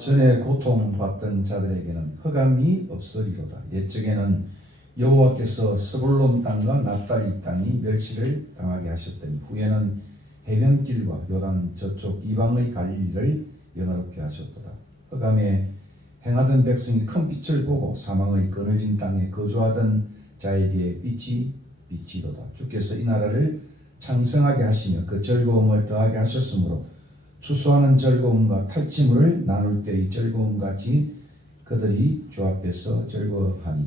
전에 고통받던 자들에게는 흑암이 없으리로다. 옛적에는 여호와께서 스불론 땅과 납달리 땅이 멸시를 당하게 하셨더니 후에는 해변길과 요단 저쪽 이방의 갈릴리를 영화롭게 하셨도다. 흑암에 행하던 백성이 큰 빛을 보고 사망의 끊어진 땅에 거주하던 자에게 빛이 비치도다. 주께서 이 나라를 창성하게 하시며 그 즐거움을 더하게 하셨으므로 추수하는 즐거움과 탈취물을 나눌 때의 즐거움같이 그들이 주 앞에서 즐거워하니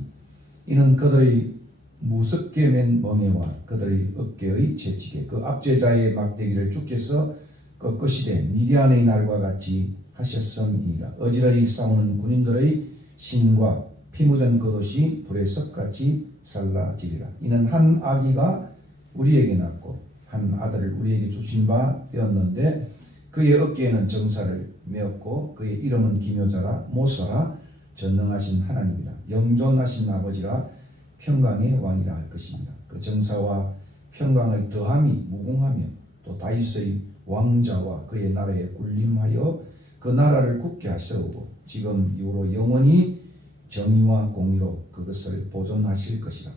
이는 그들의 무섭게 맨 멍에와 그들의 어깨의 채찍에 그 압제자의 막대기를 주께서 꺾으시되 미디안의 날과 같이 하셨음이니라. 어지러이 싸우는 군인들의 신과 피 묻은 겉옷이 불에 썩같이 살라지리라. 이는 한 아기가 우리에게 낳고 한 아들을 우리에게 주신 바 되었는데 그의 어깨에는 정사를 메었고 그의 이름은 기묘자라 모사라 전능하신 하나님이라 영존하신 아버지라 평강의 왕이라 할 것입니다. 그 정사와 평강의 더함이 무궁하며 또 다윗의 왕자와 그의 나라에 군림하여 그 나라를 굳게 하시고 지금 이후로 영원히 정의와 공의로 그것을 보존하실 것이라.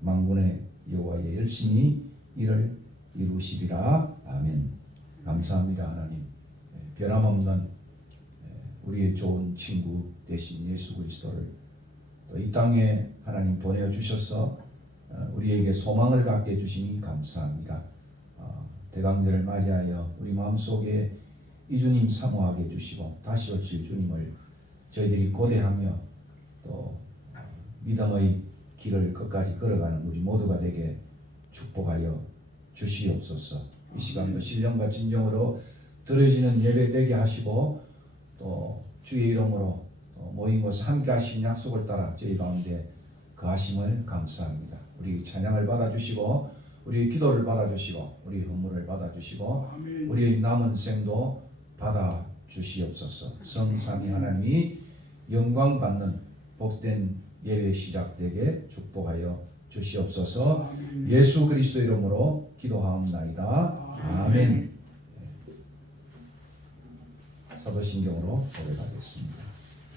만군의 여호와의 열심히 이를 이루시리라. 아멘. 감사합니다. 하나님, 변함없는 우리의 좋은 친구 되신 예수 그리스도를 또 이 땅에 하나님 보내주셔서 우리에게 소망을 갖게 해주시니 감사합니다. 대강절을 맞이하여 우리 마음속에 이 주님 사모하게 해주시고 다시 오실 주님을 저희들이 고대하며 또 믿음의 길을 끝까지 걸어가는 우리 모두가 되게 축복하여 주시옵소서. 이 시간도 신령과 진정으로 드려지는 예배 되게 하시고 또 주의 이름으로 모인 곳 함께 하신 약속을 따라 저희 가운데 거하심을 감사합니다. 우리 찬양을 받아주시고 우리 기도를 받아주시고 우리 헌물을 받아주시고 우리의 남은 생도 받아주시옵소서. 성삼위 하나님이 영광 받는 복된 예배 시작되게 축복하여 주시옵소서. 예수 그리스도 이름으로 기도하옵나이다. 아멘. 사도신경으로 고백하겠습니다.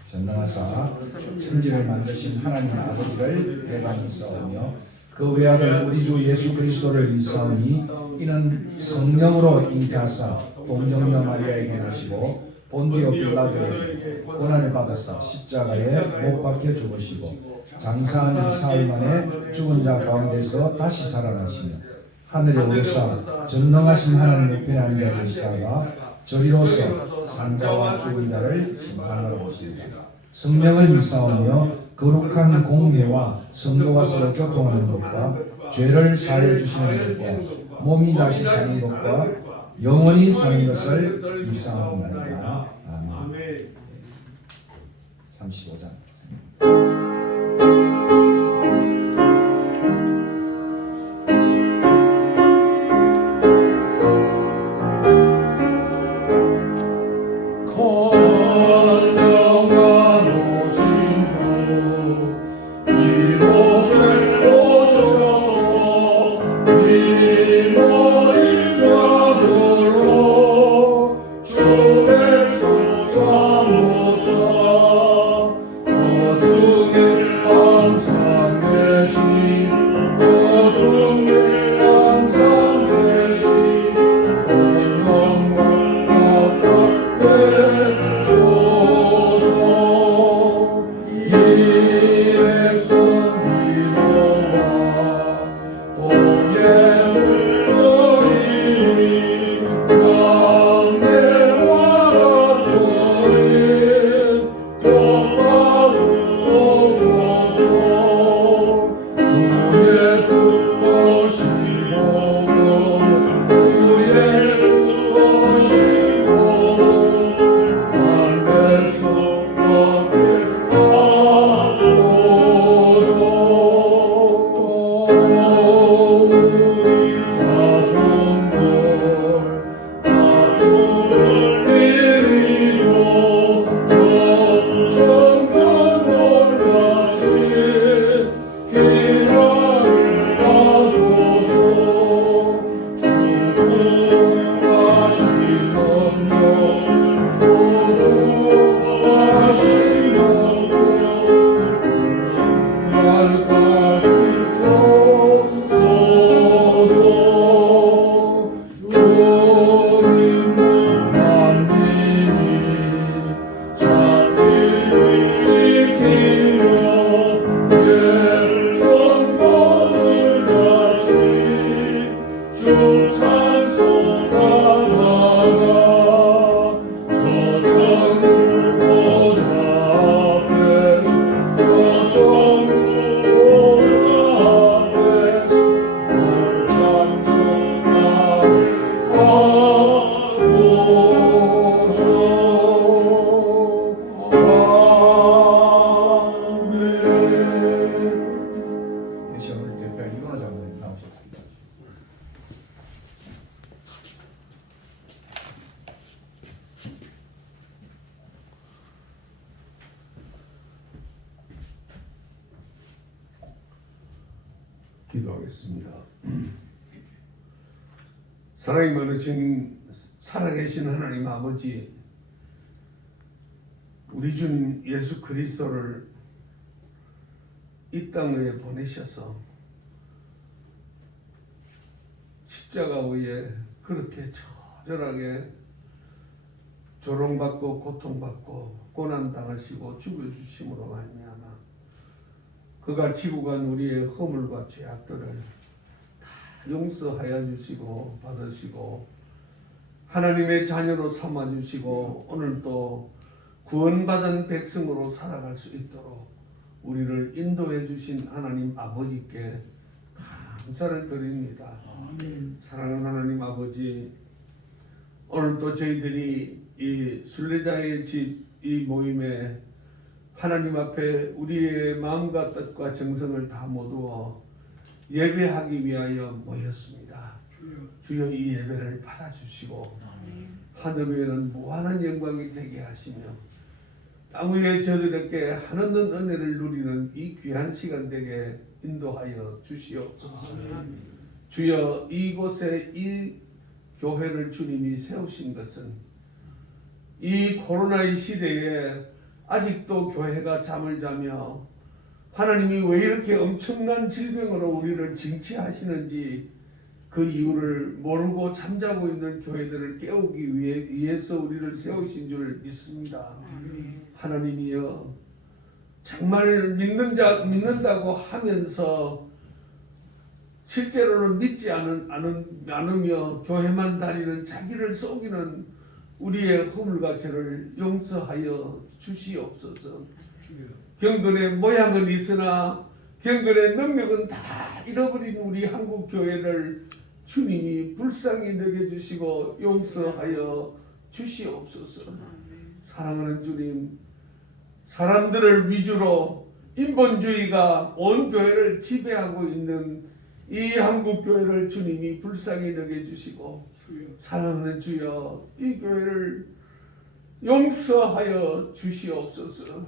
전능하사 천지를 만드신 하나님 아버지를 대단히 싸우며 그 외아들 우리 주 예수 그리스도를 믿사오니 이는 성령으로 잉태하사 동정녀 마리아에게 나시고 본디오 빌라도에게 고난을 받으사 십자가에 못 박혀 죽으시고 장사한 지 사흘 만에 죽은 자 가운데서 다시 살아나시며 하늘에 오르사 전능하신 하나님 우편에 앉아 계시다가 저리로서 산자와 죽은 자를 심판하러 오십니다. 성령을 믿사오며 거룩한 공예와 성도가 서로 교통하는 것과 죄를 사하여 주시는 것과 몸이 다시 사는 것과 영원히 사는 것을 믿사옵나이다. 아멘. 35장 주 기도하겠습니다. 사랑이 많으신 살아계신 하나님 아버지, 우리 주님 예수 그리스도를 이 땅에 보내셔서 십자가 위에 그렇게 처절하게 조롱받고 고통받고 고난당하시고 죽어주심으로 말미암아 그가 지고 간 우리의 허물과 죄악들을 다 용서하여 주시고 받으시고 하나님의 자녀로 삼아주시고 오늘 또 구원받은 백성으로 살아갈 수 있도록 우리를 인도해 주신 하나님 아버지께 감사를 드립니다. 아멘. 사랑하는 하나님 아버지, 오늘 또 저희들이 이 순례자의 집 이 모임에 하나님 앞에 우리의 마음과 뜻과 정성을 다 모두어 예배하기 위하여 모였습니다. 주여 이 예배를 받아주시고 하늘 위에는 무한한 영광이 되게 하시며 땅 위에 저들에게 한없는 은혜를 누리는 이 귀한 시간 되게 인도하여 주시옵소서. 주여 이곳에 이 교회를 주님이 세우신 것은 이 코로나의 시대에 아직도 교회가 잠을 자며 하나님이 왜 이렇게 엄청난 질병으로 우리를 징치하시는지 그 이유를 모르고 잠자고 있는 교회들을 깨우기 위해서 우리를 세우신 줄 믿습니다. 하나님이여, 정말 믿는다고 하면서 실제로는 믿지 않으며 교회만 다니는 자기를 속이는 우리의 허물과 죄를 용서하여 주시옵소서. 경건의 모양은 있으나 경건의 능력은 다 잃어버린 우리 한국 교회를 주님이 불쌍히 여겨주시고 용서하여 주시옵소서. 사랑하는 주님, 사람들을 위주로 인본주의가 온 교회를 지배하고 있는 이 한국 교회를 주님이 불쌍히 여겨주시고 사랑하는 주여 이 교회를 용서하여 주시옵소서.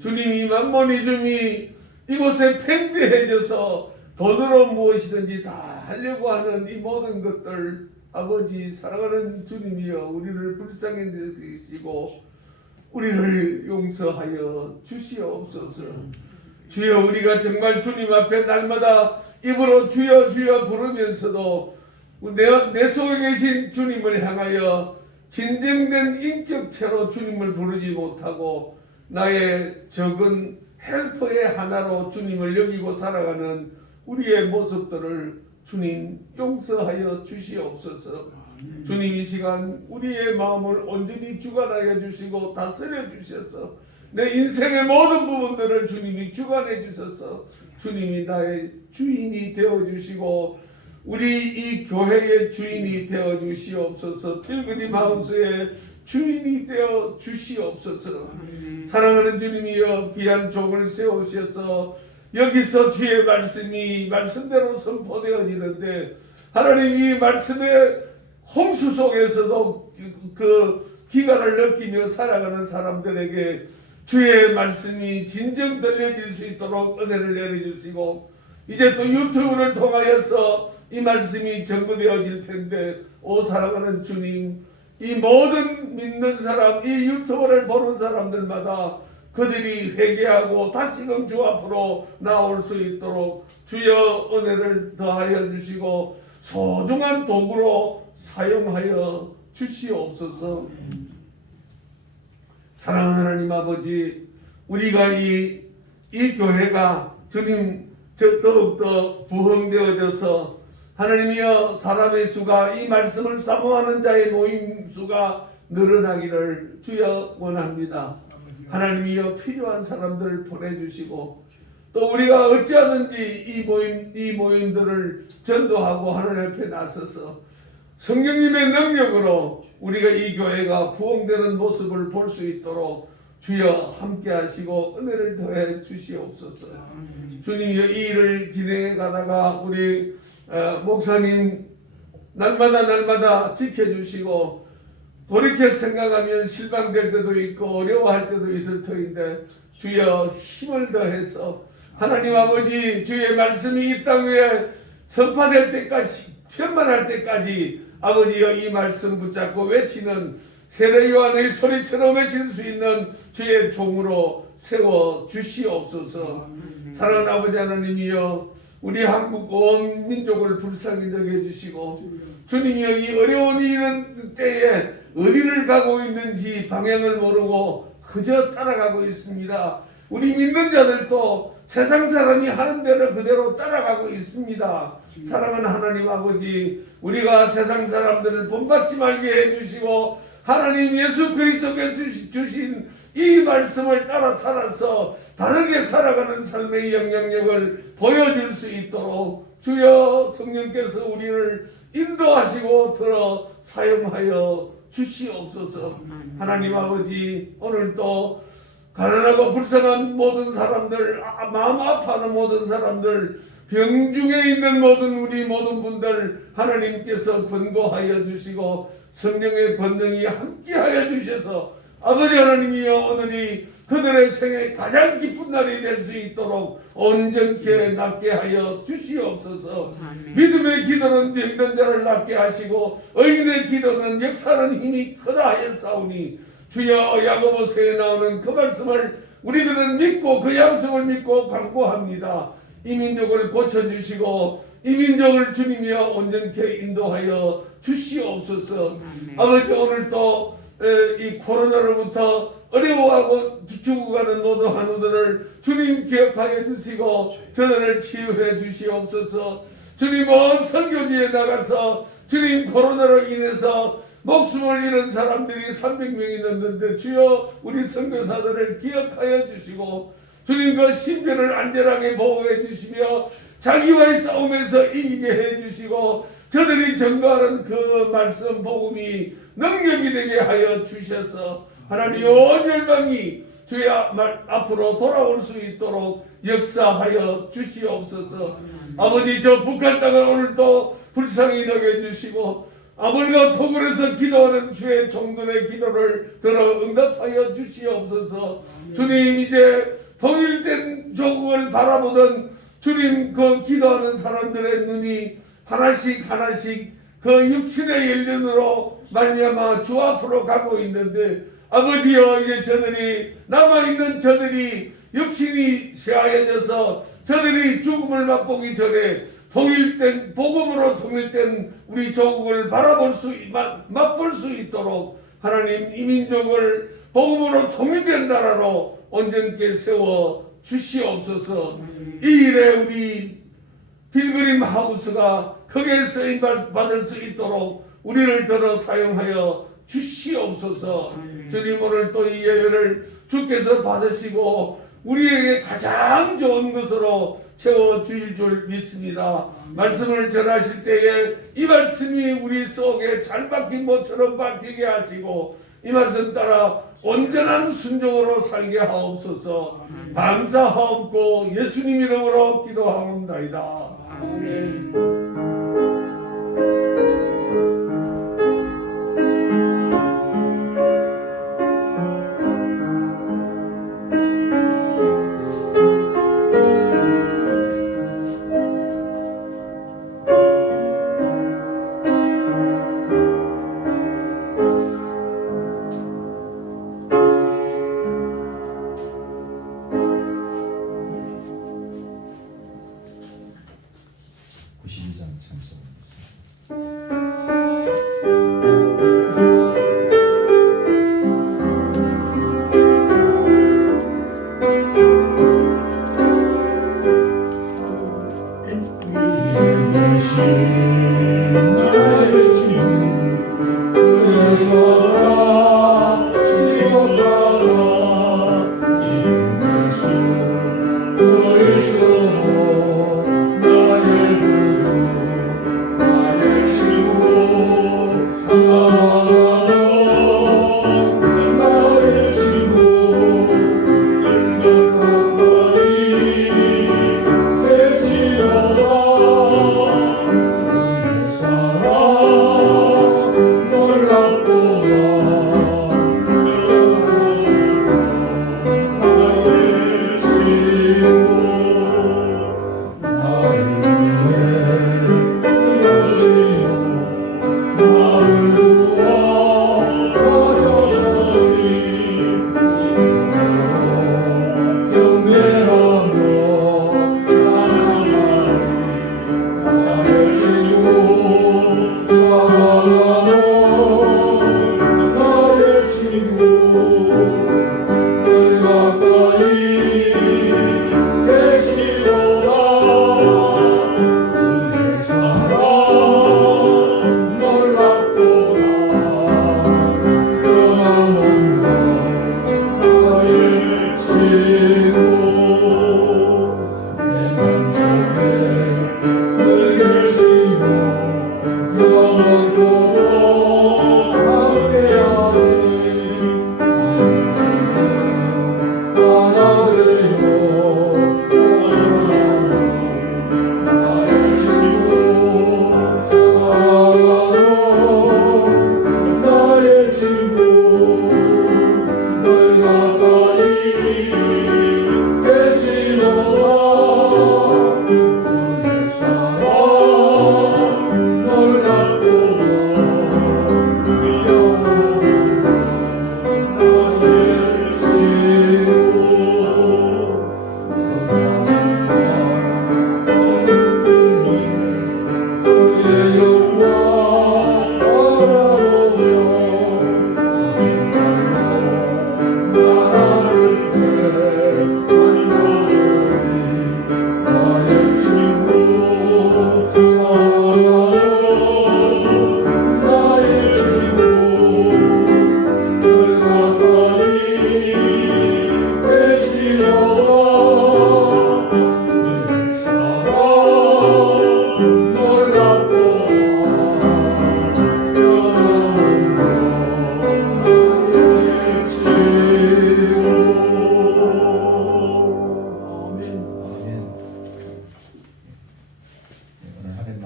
주님이 만모니즘이 이곳에 팽배해져서 돈으로 무엇이든지 다 하려고 하는 이 모든 것들 아버지 사랑하는 주님이여 우리를 불쌍히 여기시고 우리를 용서하여 주시옵소서. 주여 우리가 정말 주님 앞에 날마다 입으로 주여 주여 부르면서도 내 속에 계신 주님을 향하여 진정된 인격체로 주님을 부르지 못하고 나의 적은 헬퍼의 하나로 주님을 여기고 살아가는 우리의 모습들을 주님 용서하여 주시옵소서. 주님 이 시간 우리의 마음을 온전히 주관하여 주시고 다스려 주셔서 내 인생의 모든 부분들을 주님이 주관해 주셔서 주님이 나의 주인이 되어 주시고 우리 이 교회의 주인이 되어 주시옵소서. 필그림 하우스의 주인이 되어 주시옵소서. 사랑하는 주님이여 귀한 종을 세우셔서 여기서 주의 말씀이 말씀대로 선포되어지는데 하나님 이 말씀의 홍수 속에서도 그 기간을 느끼며 살아가는 사람들에게 주의 말씀이 진정 들려질 수 있도록 은혜를 내려주시고 이제 또 유튜브를 통하여서 이 말씀이 전거되어질 텐데 오 사랑하는 주님 이 모든 믿는 사람 이 유튜브를 보는 사람들마다 그들이 회개하고 다시금 주 앞으로 나올 수 있도록 주여 은혜를 더하여 주시고 소중한 도구로 사용하여 주시옵소서. 사랑하는 하나님 아버지, 우리가 이 교회가 주님 더욱더 부흥되어져서 하나님이여 사람의 수가 이 말씀을 사모하는 자의 모임 수가 늘어나기를 주여 원합니다. 하나님이여 필요한 사람들을 보내주시고 또 우리가 어찌하든지 이 모임들을 전도하고 하나님 앞에 나서서 성령님의 능력으로 우리가 이 교회가 부흥되는 모습을 볼 수 있도록 주여 함께 하시고 은혜를 더해 주시옵소서. 주님이여 이 일을 진행해 가다가 우리 목사님 날마다 지켜주시고 돌이켜 생각하면 실망될 때도 있고 어려워할 때도 있을 터인데 주여 힘을 더해서 하나님 아버지 주의 말씀이 이 땅에 선포될 때까지 편만할 때까지 아버지여 이 말씀 붙잡고 외치는 세례 요한의 소리처럼 외칠 수 있는 주의 종으로 세워 주시옵소서. 사랑하는 아버지 하나님이여 우리 한국 온 민족을 불쌍히 여겨주시고 주님이여 이 어려운 이런 때에 어디를 가고 있는지 방향을 모르고 그저 따라가고 있습니다. 우리 믿는 자들도 세상 사람이 하는 대로 그대로 따라가고 있습니다. 사랑하는 하나님 아버지, 우리가 세상 사람들을 본받지 말게 해주시고 하나님 예수 그리스도께서 주신 이 말씀을 따라 살아서 다르게 살아가는 삶의 영향력을 보여줄 수 있도록 주여 성령께서 우리를 인도하시고 들어 사용하여 주시옵소서. 하나님 아버지, 오늘도 가난하고 불쌍한 모든 사람들, 마음 아파하는 모든 사람들, 병중에 있는 우리 모든 분들 하나님께서 권고하여 주시고 성령의 권능이 함께하여 주셔서 아버지 하나님이여 오늘이 그들의 생애 가장 기쁜 날이 될 수 있도록 온전케 낫게 하여 주시옵소서. 믿음의 기도는 병든 자를 낫게 하시고 의인의 기도는 역사하는 힘이 크다 하였사오니 주여 야고보서에 나오는 그 말씀을 우리들은 믿고 그 약속을 믿고 간구합니다. 이 민족을 고쳐주시고 이 민족을 주님이여 온전케 인도하여 주시옵소서. 아버지 오늘 또 이 코로나로부터 어려워하고 죽어가는 노동 한우들을 주님 기억하여 주시고 저들을 치유해 주시옵소서. 주님 온 선교지에 나가서 주님 코로나로 인해서 목숨을 잃은 사람들이 300명이 넘는데 주여 우리 선교사들을 기억하여 주시고 주님 그 신변을 안전하게 보호해 주시며 자기와의 싸움에서 이기게 해 주시고 저들이 전가하는 그 말씀 복음이 능력이 되게 하여 주셔서 하나님 온 열방이 주의 앞으로 돌아올 수 있도록 역사하여 주시옵소서. 아버지 저 북한 땅을 오늘도 불쌍히 여겨주시고 아물과 토굴에서 기도하는 주의 종들의 기도를 들어 응답하여 주시옵소서. 주님 이제 통일된 조국을 바라보던 주님 그 기도하는 사람들의 눈이 하나씩 그 육신의 연륜으로 말미암아 주 앞으로 가고 있는데 아버지여 이제 저들이 남아있는 저들이 육신이 쇠하여져서 저들이 죽음을 맛보기 전에 통일된 복음으로 통일된 우리 조국을 바라볼 수 맛볼 수 있도록 하나님 이 민족을 복음으로 통일된 나라로 온전케 세워 주시옵소서. 이 일에 우리 필그림 하우스가 크게 쓰임 받을 수 있도록 우리를 들어 사용하여 주시옵소서. 주님 오늘 또 이 예배를 주께서 받으시고 우리에게 가장 좋은 것으로 채워주실 줄 믿습니다. 말씀을 전하실 때에 이 말씀이 우리 속에 잘 박힌 모처럼 박히게 하시고 이 말씀 따라 온전한 순종으로 살게 하옵소서. 감사하옵고 예수님 이름으로 기도하옵나이다. 아멘.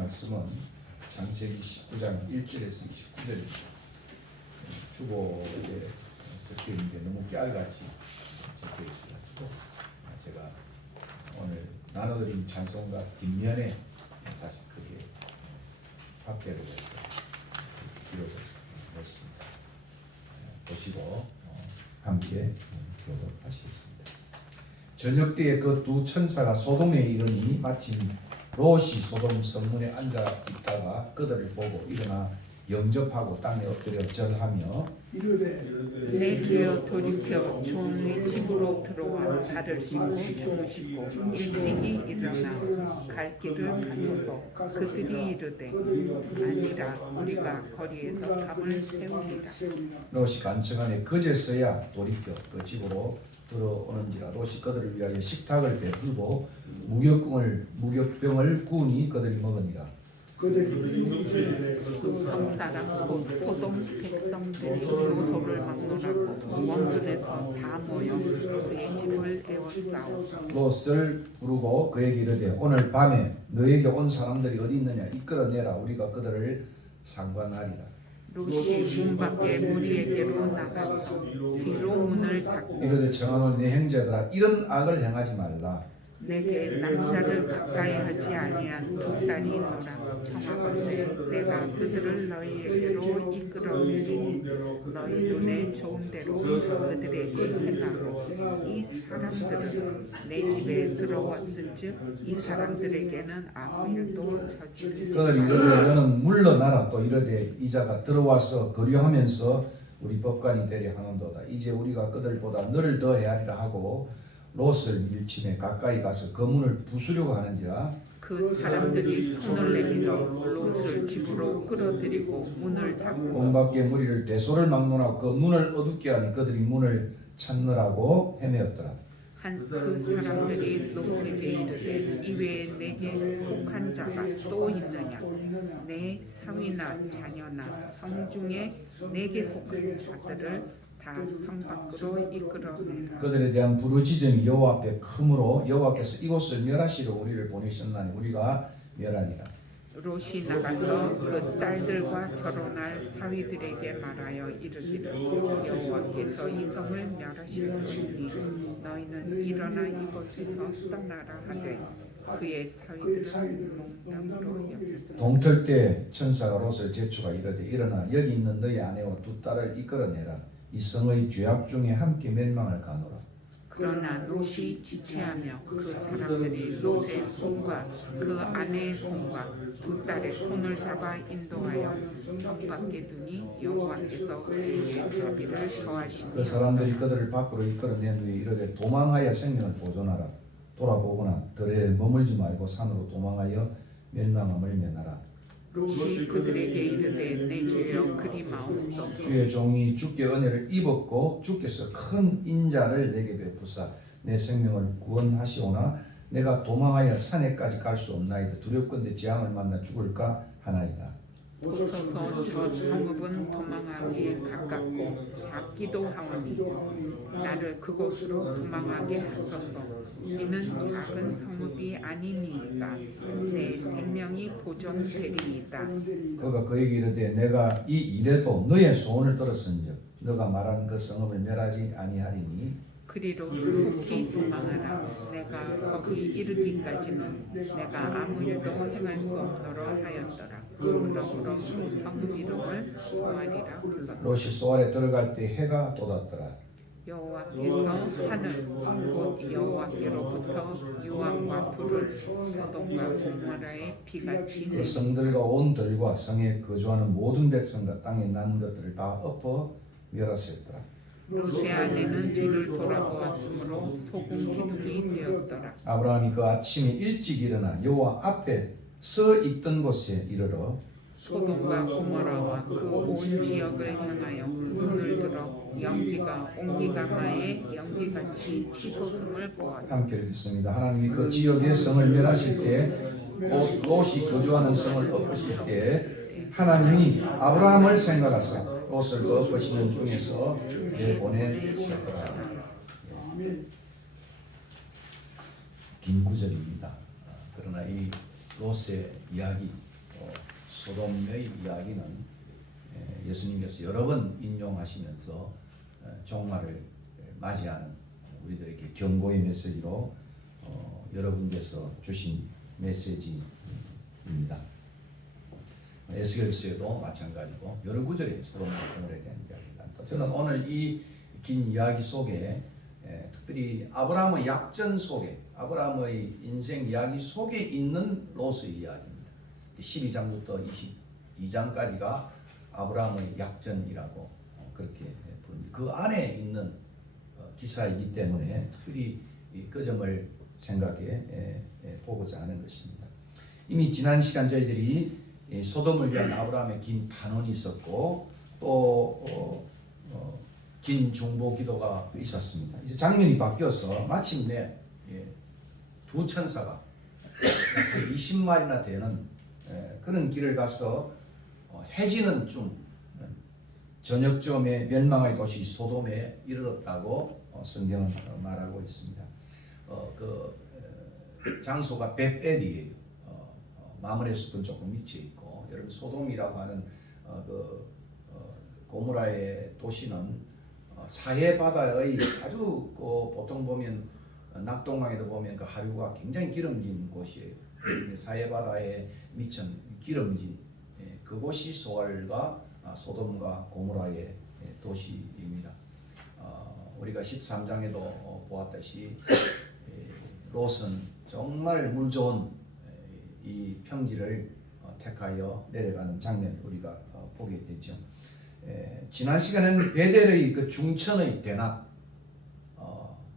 말씀은 창세기 19장 1절에서 29절입니다. 주보에 적혀 있는 게 너무 깨알같이 적혀 있어가지고 제가 오늘 나눠드린 찬송가 뒷면에 다시 크게 확대를 해서 기록을 했습니다. 보시고 함께 교독하시겠습니다. 저녁 때에 그 두 천사가 소돔에 이르니 마침 롯이 소돔 성문에 앉아 있다가 그들을 보고 일어나 영접하고 땅에 엎드려 절하며 이르되 내 죄여 돌이켜 종의 집으로 들어와 발을 씻고 주무시고 일찍이 일어나 갈 길을 가소서. 그들이 이르되 아니라 우리가 거리에서 밤을 세우리라. 롯이 간청 안에 그제서야 돌이켜 그 집으로 들어오는지라. 롯이 그들을 위하여 식탁을 베풀고 무격병을 구우니 그들이 먹으니라. 그들이 이전에 성사람 곧 소돔 백성들이 요소를 막론하고 원군에서 다 모여 그의 집을 에워싸고 롯을 부르고 그에게 이르되 오늘 밤에 너에게 온 사람들이 어디 있느냐 이끌어내라. 우리가 그들을 상관하리라. 롯이 문 밖에 무리에게로 나가서 뒤로 문을 닫고 이르되 청하노니 내 형제들아 이런 악을 행하지 말라. 내게 남자를 가까이 하지 아니한 두 딸이 있노라. 청하건대 내가 그들을 너희에게로 이끌어내리니 너희 눈에 좋은 대로 그들에게 행하고 이 사람들은 내 집에 들어왔은즉 이 사람들에게는 아무 일도 저지르지 그들이 이르되 너는 물러나라. 또 이르되 이자가 들어와서 거류하면서 우리 법관이 되려 하는도다. 이제 우리가 그들보다 너를 더 헤아리라 하고 롯을 밀치매 가까이 가서 그 문을 부수려고 하는지라. 그 사람들이 손을 내밀어 롯을 집으로 끌어들이고 문을 닫고 문 밖에 무리를 대소를 막론하고 그 문을 어둡게 하니 그들이 문을 찾느라고 헤매었더라. 그 사람들이 롯에게 이르되 이외에 내게 속한 자가 또 있느냐. 내 사위나 자녀나 성 중에 내게 속한 자들을 다 성 밖으로 이끌어내라. 그들에 대한 부르짖음이 여호와 앞에 크므로 여호와께서 이곳을 멸하시러 우리를 보내셨나니 우리가 멸하리라. 롯이 나가서 그 딸들과 결혼할 사위들에게 말하여 이르기를 여호와께서 이 성을 멸하실 터이니 너희는 일어나 이곳에서 떠나라 하되 그의 사위들은 농담으로 여겼더라. 동틀 때 천사가 롯을 제추가 이르되 일어나 여기 있는 너희 아내와 두 딸을 이끌어내라. 이 성의 죄악 중에 함께 멸망을 가노라. 그러나 롯이 지체하며 그 사람들이 롯의 손과 그 아내의 손과 두 딸의 손을 잡아 인도하여 성 밖에 두니 여호와께서 그에게 자비를 더하시니 그 사람들이 그들을 밖으로 이끌어낸 후에 이르되 도망하여 생명을 보존하라. 돌아보거나 들에 머물지 말고 산으로 도망하여 멸망함을 면하라. 롯이 그들에게 이르되 내 죄여 그리 마옵소서. 주의 종이 주께 은혜를 입었고 주께서 큰 인자를 내게 베푸사 내 생명을 구원하시오나 내가 도망하여 산에까지 갈 수 없나이다. 두렵건대 재앙을 만나 죽을까 하나이다. 보소서 저 성읍은 도망하기에 가깝고 작기도 하오니 나를 그곳으로 도망하게 하소서. 이는 작은 성읍이 아니니이다. 내 생명이 보존되리이다. 그가 그에게 이르되 내가 이 일에도 너의 소원을 들었은즉 너가 말한 그 성읍을 멸하지 아니하리니 그리로 속히 도망하라. 내가 거기 이르기까지는 내가 아무 일도 행할 수 없노라 하였더라. 그러므로 성 이름을 소알이라 불렀다. 롯이 소알에 들어갈 때 해가 돋았더라. 여호와께서 하늘 곧 여호와께로부터 유황과 불을 소돔과 고모라의 비같이 그 내리사 성들과 온 들과 성에 거주하는 모든 백성과 땅에 남은 것들을 다 엎어 멸하셨더라. 롯의 아내는 뒤를 돌아보았으므로 소금 기둥이 되었더라. 아브라함이 그 아침에 일찍 일어나 여호와 앞에 서 있던 곳에 이르러 소돔과 고모라와 그 온 지역을 향하여 눈을 들어 연기가 옹기가마의 연기같이 치솟음을 보았다. 함께 읽겠습니다. 하나님이 그 지역의 성을 멸하실 때 롯이 거주하는 성을 엎으실 때 하나님이 아브라함을 생각하사 롯을 그 엎으시는 중에서 내보내셨더라. 긴 구절입니다. 그러나 이 롯의 이야기 소돔의 이야기는 예수님께서 여러 번 인용하시면서 종말을 맞이하는 우리들에게 경고의 메시지로 여러분께서 주신 메시지입니다. 에스겔서에도 마찬가지고 여러 구절에 소돔과 고모라에 대한 이야기가 있습니다. 저는 오늘 이 긴 이야기 속에 특별히 아브라함의 약전 속에 아브라함의 인생 이야기 속에 있는 롯의 이야기입니다. 12장부터 22장까지가 아브라함의 약전이라고 그렇게 부릅니다. 그 안에 있는 기사이기 때문에 특별히 그 점을 생각해 보고자 하는 것입니다. 이미 지난 시간 저희들이 소돔을 위한 아브라함의 긴 반언이 있었고 또 긴 중보 기도가 있었습니다. 이제 장면이 바뀌어서 마침내 두 천사가 20마리나 되는 그런 길을 가서 해지는 중 저녁쯤에 멸망의 도시 소돔에 이르렀다고 성경은 말하고 있습니다. 그 장소가 벳엘이에요. 마므레 숲은 조금 밑에 있고, 여러분 소돔이라고 하는 고모라의 도시는 사해 바다의 아주 보통 보면 낙동강에도 보면 그 하류가 굉장히 기름진 곳이에요. 사해 바다에 미친 기름진 그곳이 소알과 소돔과 고모라의 도시입니다. 우리가 13장에도 보았듯이 롯은 정말 물 좋은 이 평지를 택하여 내려가는 장면 우리가 보게 되죠. 지난 시간에는 베델의 그 중천의 대낮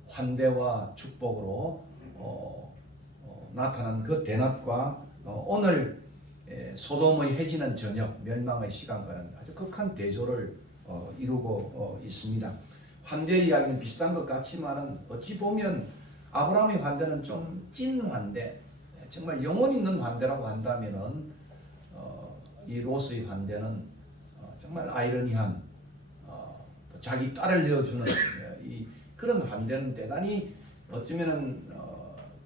환대와 축복으로 나타난 그 대낮과 오늘 소돔의 해지는 저녁 멸망의 시간과는 아주 극한 대조를 이루고 있습니다. 환대 이야기는 비슷한 것 같지만은 어찌 보면 아브라함의 환대는 좀 찐 환대, 정말 영혼 있는 환대라고 한다면은 이 롯의 환대는 정말 아이러니한 자기 딸을 내어주는 이 그런 환대는 대단히 어쩌면은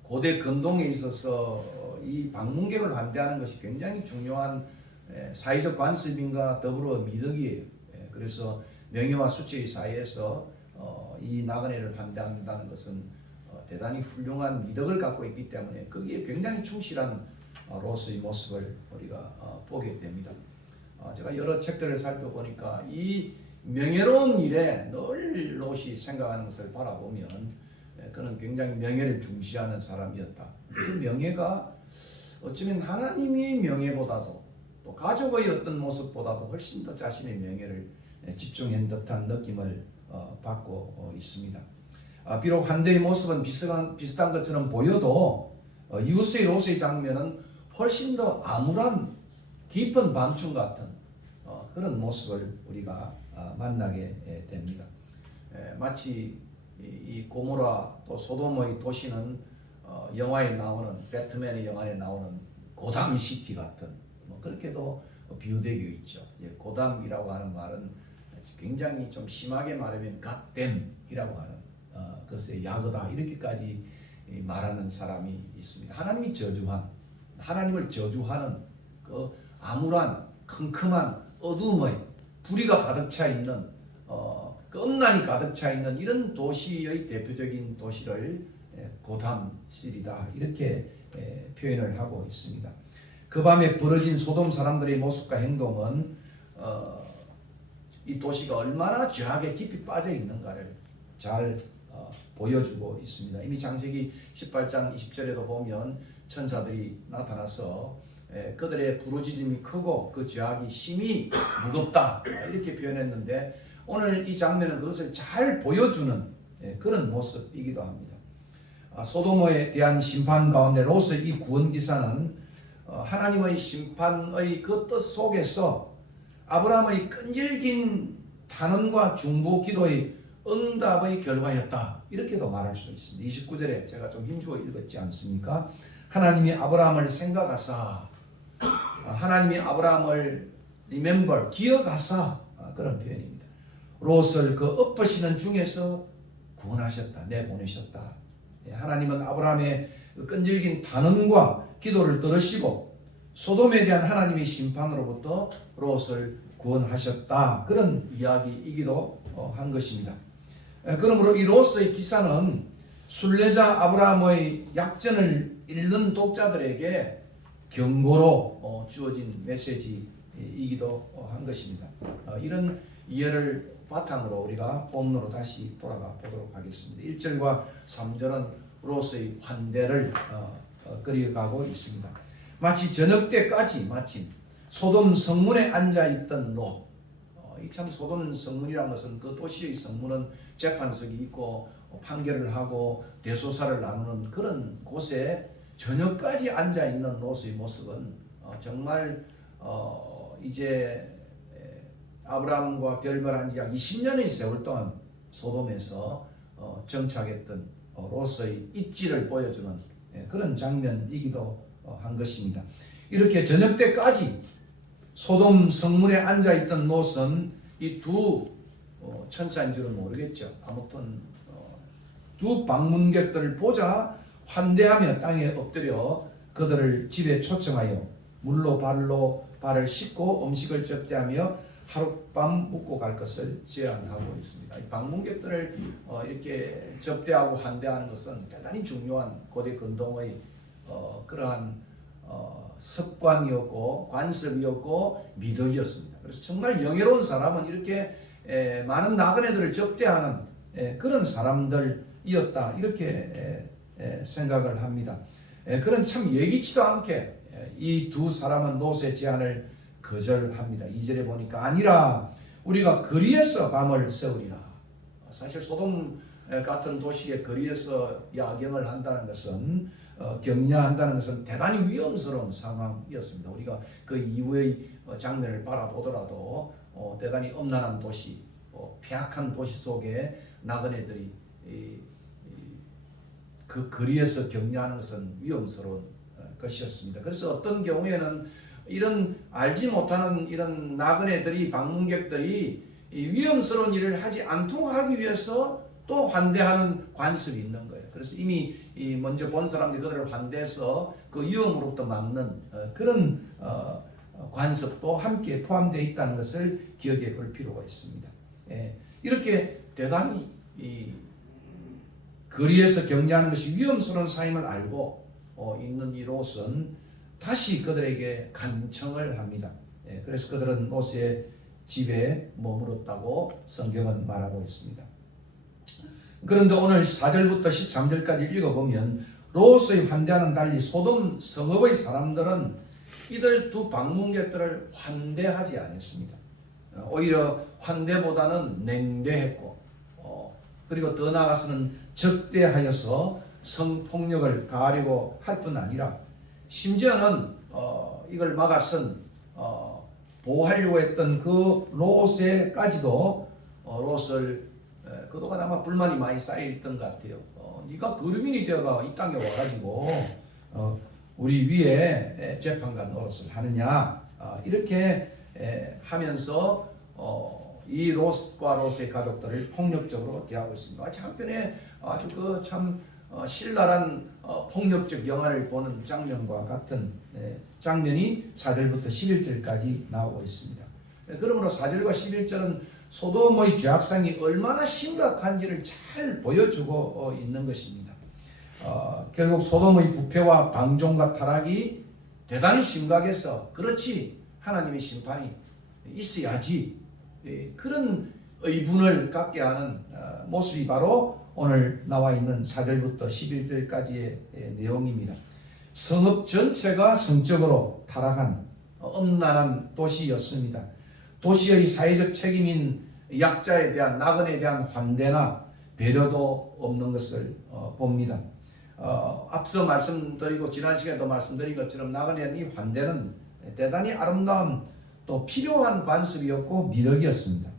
고대 근동에 있어서 이 방문객을 환대하는 것이 굉장히 중요한 사회적 관습인과 더불어 미덕이에요. 그래서 명예와 수치의 사이에서 이 나그네를 환대한다는 것은 대단히 훌륭한 미덕을 갖고 있기 때문에 거기에 굉장히 충실한 롯의 모습을 우리가 보게 됩니다. 제가 여러 책들을 살펴보니까 이 명예로운 일에 늘 롯이 생각하는 것을 바라보면 그는 굉장히 명예를 중시하는 사람이었다. 그 명예가 어쩌면 하나님의 명예보다도 또 가족의 어떤 모습보다도 훨씬 더 자신의 명예를 집중한 듯한 느낌을 받고 있습니다. 비록 환대의 모습은 비슷한 것처럼 보여도 이웃의 롯의 장면은 훨씬 더 암울한 깊은 밤중 같은 그런 모습을 우리가 만나게 됩니다. 마치 이 고모라 또 소돔의 도시는 영화에 나오는 배트맨의 영화에 나오는 고담 시티 같은 그렇게도 비유되고 있죠. 고담이라고 하는 말은 굉장히 좀 심하게 말하면 갓댐이라고 하는 글쎄 야거다 이렇게까지 말하는 사람이 있습니다. 하나님을 저주하는 그 암울한 컴컴한 어두움의 불의가 가득 차 있는 그 음란이 가득 차 있는 이런 도시의 대표적인 도시를 고담시리다 이렇게 표현을 하고 있습니다. 그 밤에 벌어진 소돔 사람들의 모습과 행동은 이 도시가 얼마나 죄악에 깊이 빠져 있는가를 잘 보여주고 있습니다. 이미 창세기 18장 20절에도 보면 천사들이 나타나서 그들의 부르짖음이 크고 그 죄악이 심히 무겁다 이렇게 표현했는데 오늘 이 장면은 그것을 잘 보여주는 그런 모습이기도 합니다. 소돔에 대한 심판 가운데 롯의 이 구원 기사는 하나님의 심판의 그 뜻 속에서 아브라함의 끈질긴 단언과 중보 기도의 응답의 결과였다 이렇게도 말할 수 있습니다. 29절에 제가 좀 힘주어 읽었지 않습니까? 하나님이 아브라함을 생각하사 하나님이 아브라함을 remember 기억하사 그런 표현입니다. 롯을 그 엎으시는 중에서 구원하셨다, 내보내셨다. 하나님은 아브라함의 끈질긴 단언과 기도를 들으시고 소돔에 대한 하나님의 심판으로부터 롯을 구원하셨다. 그런 이야기이기도 한 것입니다. 그러므로 이 롯의 기사는 순례자 아브라함의 약전을 읽는 독자들에게 경고로 주어진 메시지이기도 한 것입니다. 이런 이해를 바탕으로 우리가 본문으로 다시 돌아가 보도록 하겠습니다. 1절과 3절은 롯의 환대를 그려가고 있습니다. 마치 저녁 때까지 마침 소돔 성문에 앉아있던 롯. 이 참 소돔 성문이라는 것은 그 도시의 성문은 재판석이 있고 판결을 하고 대소사를 나누는 그런 곳에 저녁까지 앉아있는 롯의 모습은 정말 이제 아브라함과 결별한 지 약 20년의 세월 동안 소돔에서 정착했던 롯의 입지를 보여주는 그런 장면이기도 한 것입니다. 이렇게 저녁 때까지 소돔 성문에 앉아있던 롯은 이 두 천사인 줄은 모르겠죠. 아무튼 두 방문객들을 보자 환대하며 땅에 엎드려 그들을 집에 초청하여 물로 발로 발을 씻고 음식을 접대하며 하룻밤 묵고 갈 것을 제안하고 있습니다. 이 방문객들을 이렇게 접대하고 환대하는 것은 대단히 중요한 고대 근동의 그러한 습관이었고 관습이었고 미덕이었습니다. 그래서 정말 영예로운 사람은 이렇게 많은 나그네들을 접대하는 그런 사람들이었다, 이렇게 생각을 합니다. 그런 참 예기치도 않게 이 두 사람은 롯의 제안을 거절합니다. 2절에 보니까 아니라 우리가 거리에서 밤을 새우리라. 사실 소돔 같은 도시의 거리에서 야경을 한다는 것은 격려한다는 것은 대단히 위험스러운 상황이었습니다. 우리가 그 이후의 장면을 바라보더라도 대단히 엄란한 도시, 폐악한 도시 속에 나그네들이 그 거리에서 격려하는 것은 위험스러운 것이었습니다. 그래서 어떤 경우에는 이런 알지 못하는 이런 나그네들이, 방문객들이 위험스러운 일을 하지 않도록 하기 위해서 또 환대하는 관습이 있는 거예요. 그래서 이미 먼저 본 사람들이 그들을 환대해서 그 위험으로부터 막는 그런 관습도 함께 포함되어 있다는 것을 기억해 볼 필요가 있습니다. 이렇게 대단히 거리에서 격려하는 것이 위험스러운 사임을 알고 있는 이 롯은 다시 그들에게 간청을 합니다. 그래서 그들은 롯의 집에 머물었다고 성경은 말하고 있습니다. 그런데 오늘 4절부터 13절까지 읽어보면 롯의 환대와는 달리 소돔 성읍의 사람들은 이들 두 방문객들을 환대하지 않았습니다. 오히려 환대보다는 냉대했고 그리고 더 나아가서는 적대하여서 성폭력을 가하려고 할 뿐 아니라 심지어는 이걸 막아선 보호하려고 했던 그 롯에까지도 롯을 그동안 아마 불만이 많이 쌓여있던 것 같아요. 네가 거류민이 되어가 이 땅에 와가지고 우리 위에 재판관 노릇을 하느냐, 이렇게 하면서 이 롯과 롯의 가족들을 폭력적으로 대하고 있습니다. 한편에 아주 그 참 신랄한 폭력적 영화를 보는 장면과 같은 장면이 4절부터 11절까지 나오고 있습니다. 그러므로 4절과 11절은 소돔의 죄악상이 얼마나 심각한지를 잘 보여주고 있는 것입니다. 결국 소돔의 부패와 방종과 타락이 대단히 심각해서 그렇지 하나님의 심판이 있어야지, 그런 의분을 갖게 하는 모습이 바로 오늘 나와 있는 4절부터 11절까지의 내용입니다. 성읍 전체가 성적으로 타락한 엄란한 도시였습니다. 도시의 사회적 책임인 약자에 대한, 나그네에 대한 환대나 배려도 없는 것을 봅니다. 앞서 말씀드리고 지난 시간에도 말씀드린 것처럼 나그네의 이 환대는 대단히 아름다운 또 필요한 관습이었고 미덕이었습니다.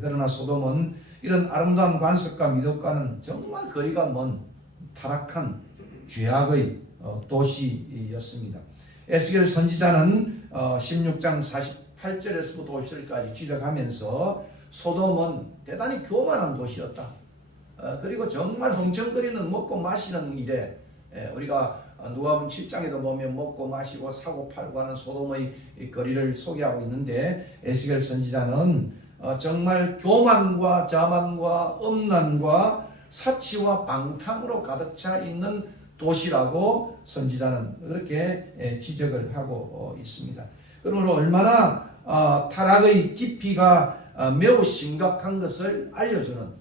그러나 소돔은 이런 아름다운 관습과 미덕과는 정말 거리가 먼 타락한 죄악의 도시였습니다. 에스겔 선지자는 16장 48절에서부터 50절까지 지적하면서 소돔은 대단히 교만한 도시였다. 그리고 정말 흥청거리는 먹고 마시는 일에 우리가 누가복음 7장에도 보면 먹고 마시고 사고 팔고 하는 소돔의 이 거리를 소개하고 있는데, 에스겔 선지자는 정말 교만과 자만과 음란과 사치와 방탕으로 가득 차 있는 도시라고 선지자는 그렇게 지적을 하고 있습니다. 그러므로 얼마나 타락의 깊이가 매우 심각한 것을 알려주는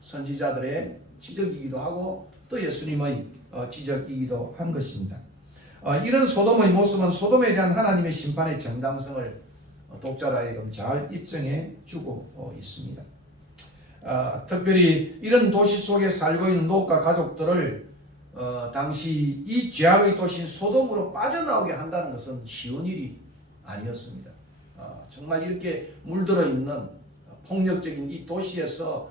선지자들의 지적이기도 하고 또 예수님의 지적이기도 한 것입니다. 이런 소돔의 모습은 소돔에 대한 하나님의 심판의 정당성을 독자로 하여금 잘 입증해 주고 있습니다. 특별히 이런 도시 속에 살고 있는 롯과 가족들을 당시 이 죄악의 도시인 소돔으로 빠져나오게 한다는 것은 쉬운 일이 아니었습니다. 정말 이렇게 물들어 있는 폭력적인 이 도시에서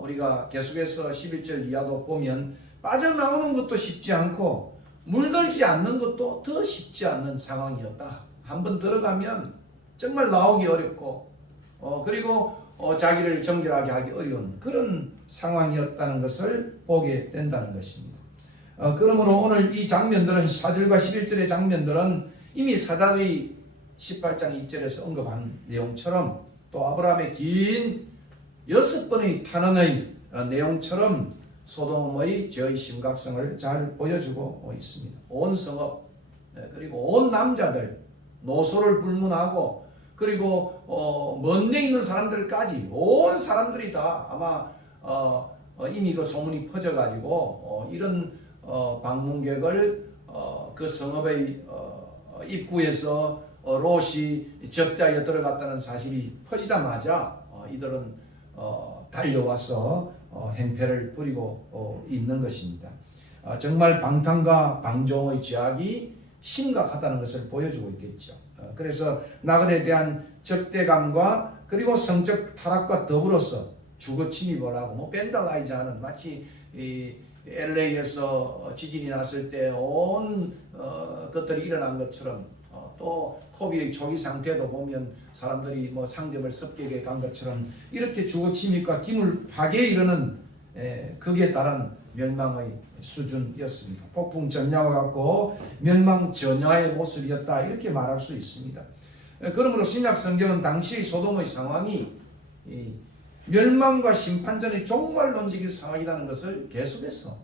우리가 계속해서 11절 이하도 보면 빠져나오는 것도 쉽지 않고 물들지 않는 것도 더 쉽지 않는 상황이었다. 한번 들어가면 정말 나오기 어렵고 그리고 자기를 정결하게 하기 어려운 그런 상황이었다는 것을 보게 된다는 것입니다. 그러므로 오늘 이 장면들은 4절과 11절의 장면들은 이미 사도의 18장 2절에서 언급한 내용처럼 또 아브라함의 긴 6번의 탄원의 내용처럼 소돔의 죄의 심각성을 잘 보여주고 있습니다. 온 성읍 그리고 온 남자들 노소를 불문하고 그리고 먼 데 있는 사람들까지 온 사람들이 다 아마 이미 그 소문이 퍼져가지고 이런 방문객을 그 성읍의 입구에서 롯이 접대하여 들어갔다는 사실이 퍼지자마자 이들은 달려와서 행패를 부리고 있는 것입니다. 정말 방탕과 방종의 죄악이 심각하다는 것을 보여주고 있겠죠. 그래서 나그네에 대한 적대감과 그리고 성적 타락과 더불어서 주거 침입을 하고 밴달라이즈 하는 마치 LA에서 지진이 났을 때 온 것들이 일어난 것처럼 또 코비의 초기 상태도 보면 사람들이 상점을 습격해 간 것처럼 이렇게 주거 침입과 기물 파괴에 이르는 극에 따른 멸망의 수준이었습니다. 폭풍 전야와 같고 멸망 전야의 모습이었다 이렇게 말할 수 있습니다. 그러므로 신약 성경은 당시 소돔의 상황이 멸망과 심판전의 종말론적인 상황이라는 것을 계속해서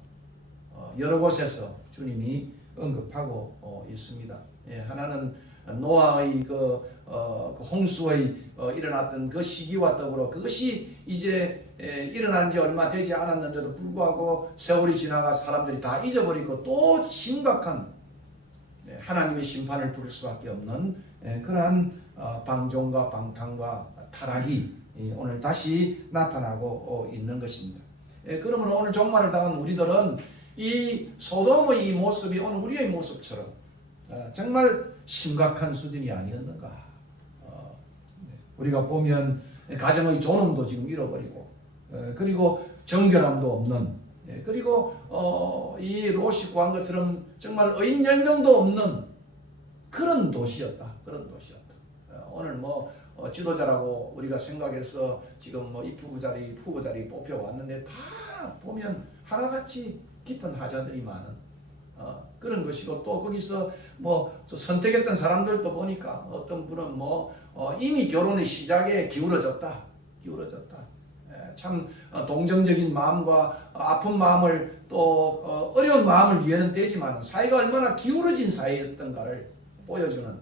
여러 곳에서 주님이 언급하고 있습니다. 하나는 노아의 홍수의 일어났던 그 시기와 더불어 그것이 이제 일어난 지 얼마 되지 않았는데도 불구하고 세월이 지나가 사람들이 다 잊어버리고 또 심각한 하나님의 심판을 부를 수밖에 없는 그러한 방종과 방탕과 타락이 오늘 다시 나타나고 있는 것입니다. 그러므로 오늘 종말을 당한 우리들은 이 소돔의 이 모습이 오늘 우리의 모습처럼 정말 심각한 수준이 아니었는가. 우리가 보면 가정의 존엄도 지금 잃어버리고 그리고 정결함도 없는 그리고 이 롯이 구한 것처럼 정말 의인 10명도 없는 그런 도시였다. 그런 도시였다. 오늘 지도자라고 우리가 생각해서 지금 이 후보 자리 뽑혀왔는데 다 보면 하나같이 깊은 하자들이 많은 그런 것이고 또 거기서 선택했던 사람들도 보니까 어떤 분은 이미 결혼의 시작에 기울어졌다. 참 동정적인 마음과 아픈 마음을 또 어려운 마음을 이해는 되지만 사이가 얼마나 기울어진 사이였던가를 보여주는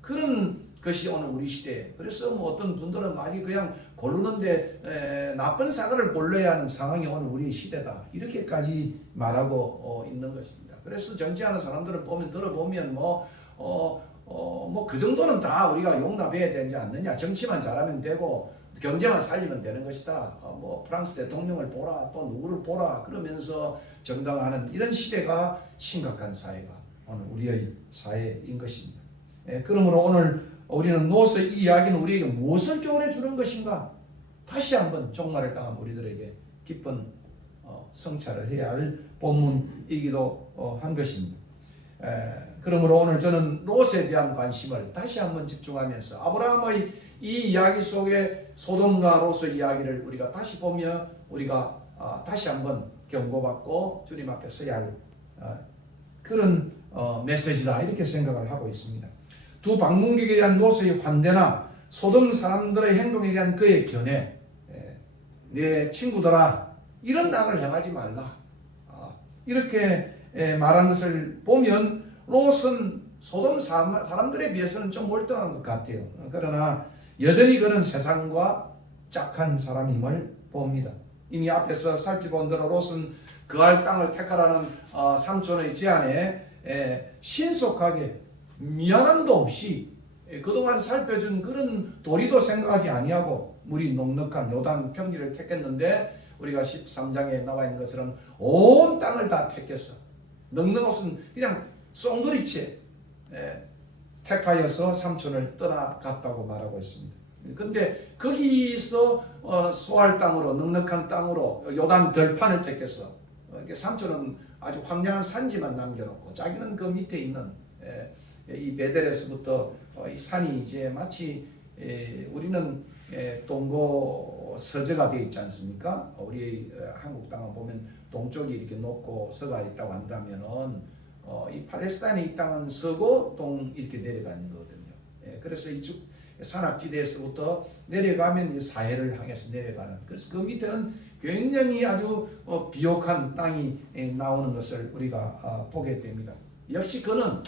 그런 것이 오늘 우리 시대. 그래서 어떤 분들은 아직 그냥 고르는데 나쁜 사과를 골라야 하는 상황이 오늘 우리 시대다. 이렇게까지 말하고 있는 것입니다. 그래서 정치하는 사람들을 들어보면 그 정도는 다 우리가 용납해야 되지 않느냐. 정치만 잘하면 되고 경제만 살리면 되는 것이다. 프랑스 대통령을 보라, 또 누구를 보라 그러면서 정당하는 이런 시대가 심각한 사회가 오늘 우리의 사회인 것입니다. 그러므로 오늘 우리는 롯의 이 이야기는 우리에게 무엇을 교훈해 주는 것인가? 다시 한번 종말을 당한 우리들에게 깊은 성찰을 해야 할 본문이기도 한 것입니다. 그러므로 오늘 저는 롯에 대한 관심을 다시 한번 집중하면서 아브라함의 이 이야기 속에 소돔과 롯의 이야기를 우리가 다시 보며 우리가 다시 한번 경고받고 주님 앞에 서야 할 그런 메시지다 이렇게 생각을 하고 있습니다. 두 방문객에 대한 롯의 환대나 소돔 사람들의 행동에 대한 그의 견해, 내 친구들아 이런 낙을 행하지 말라 이렇게 말한 것을 보면 롯은 소돔 사람들에 비해서는 좀 월등한 것 같아요. 그러나 여전히 그는 세상과 짝한 사람임을 봅니다. 이미 앞에서 살펴본 대로 롯은 그할 땅을 택하라는 삼촌의 제안에 신속하게 미안함도 없이 그동안 살펴준 그런 도리도 생각하지 아니하고 물이 넉넉한 요단 평지를 택했는데 우리가 13장에 나와 있는 것처럼 온 땅을 다 택했어. 넉넉한 그냥 송두리째 택하여서 삼촌을 떠나갔다고 말하고 있습니다. 근데 거기서 소할 땅으로 넉넉한 땅으로 요단 들판을 택했어. 삼촌은 아주 황량한 산지만 남겨놓고 자기는 그 밑에 있는 이 베델에서부터 이 산이 이제 마치 우리는 동고 서저가 되어 있지 않습니까? 우리 한국 땅을 보면 동쪽이 이렇게 높고 서가 있다고 한다면은 이 팔레스타인의 이 땅은 서고 동 이렇게 내려가는 거거든요. 그래서 이쪽 산악지대에서부터 내려가면 사해를 향해서 내려가는. 그래서 그 밑에는 굉장히 아주 비옥한 땅이 나오는 것을 우리가 보게 됩니다. 역시 그는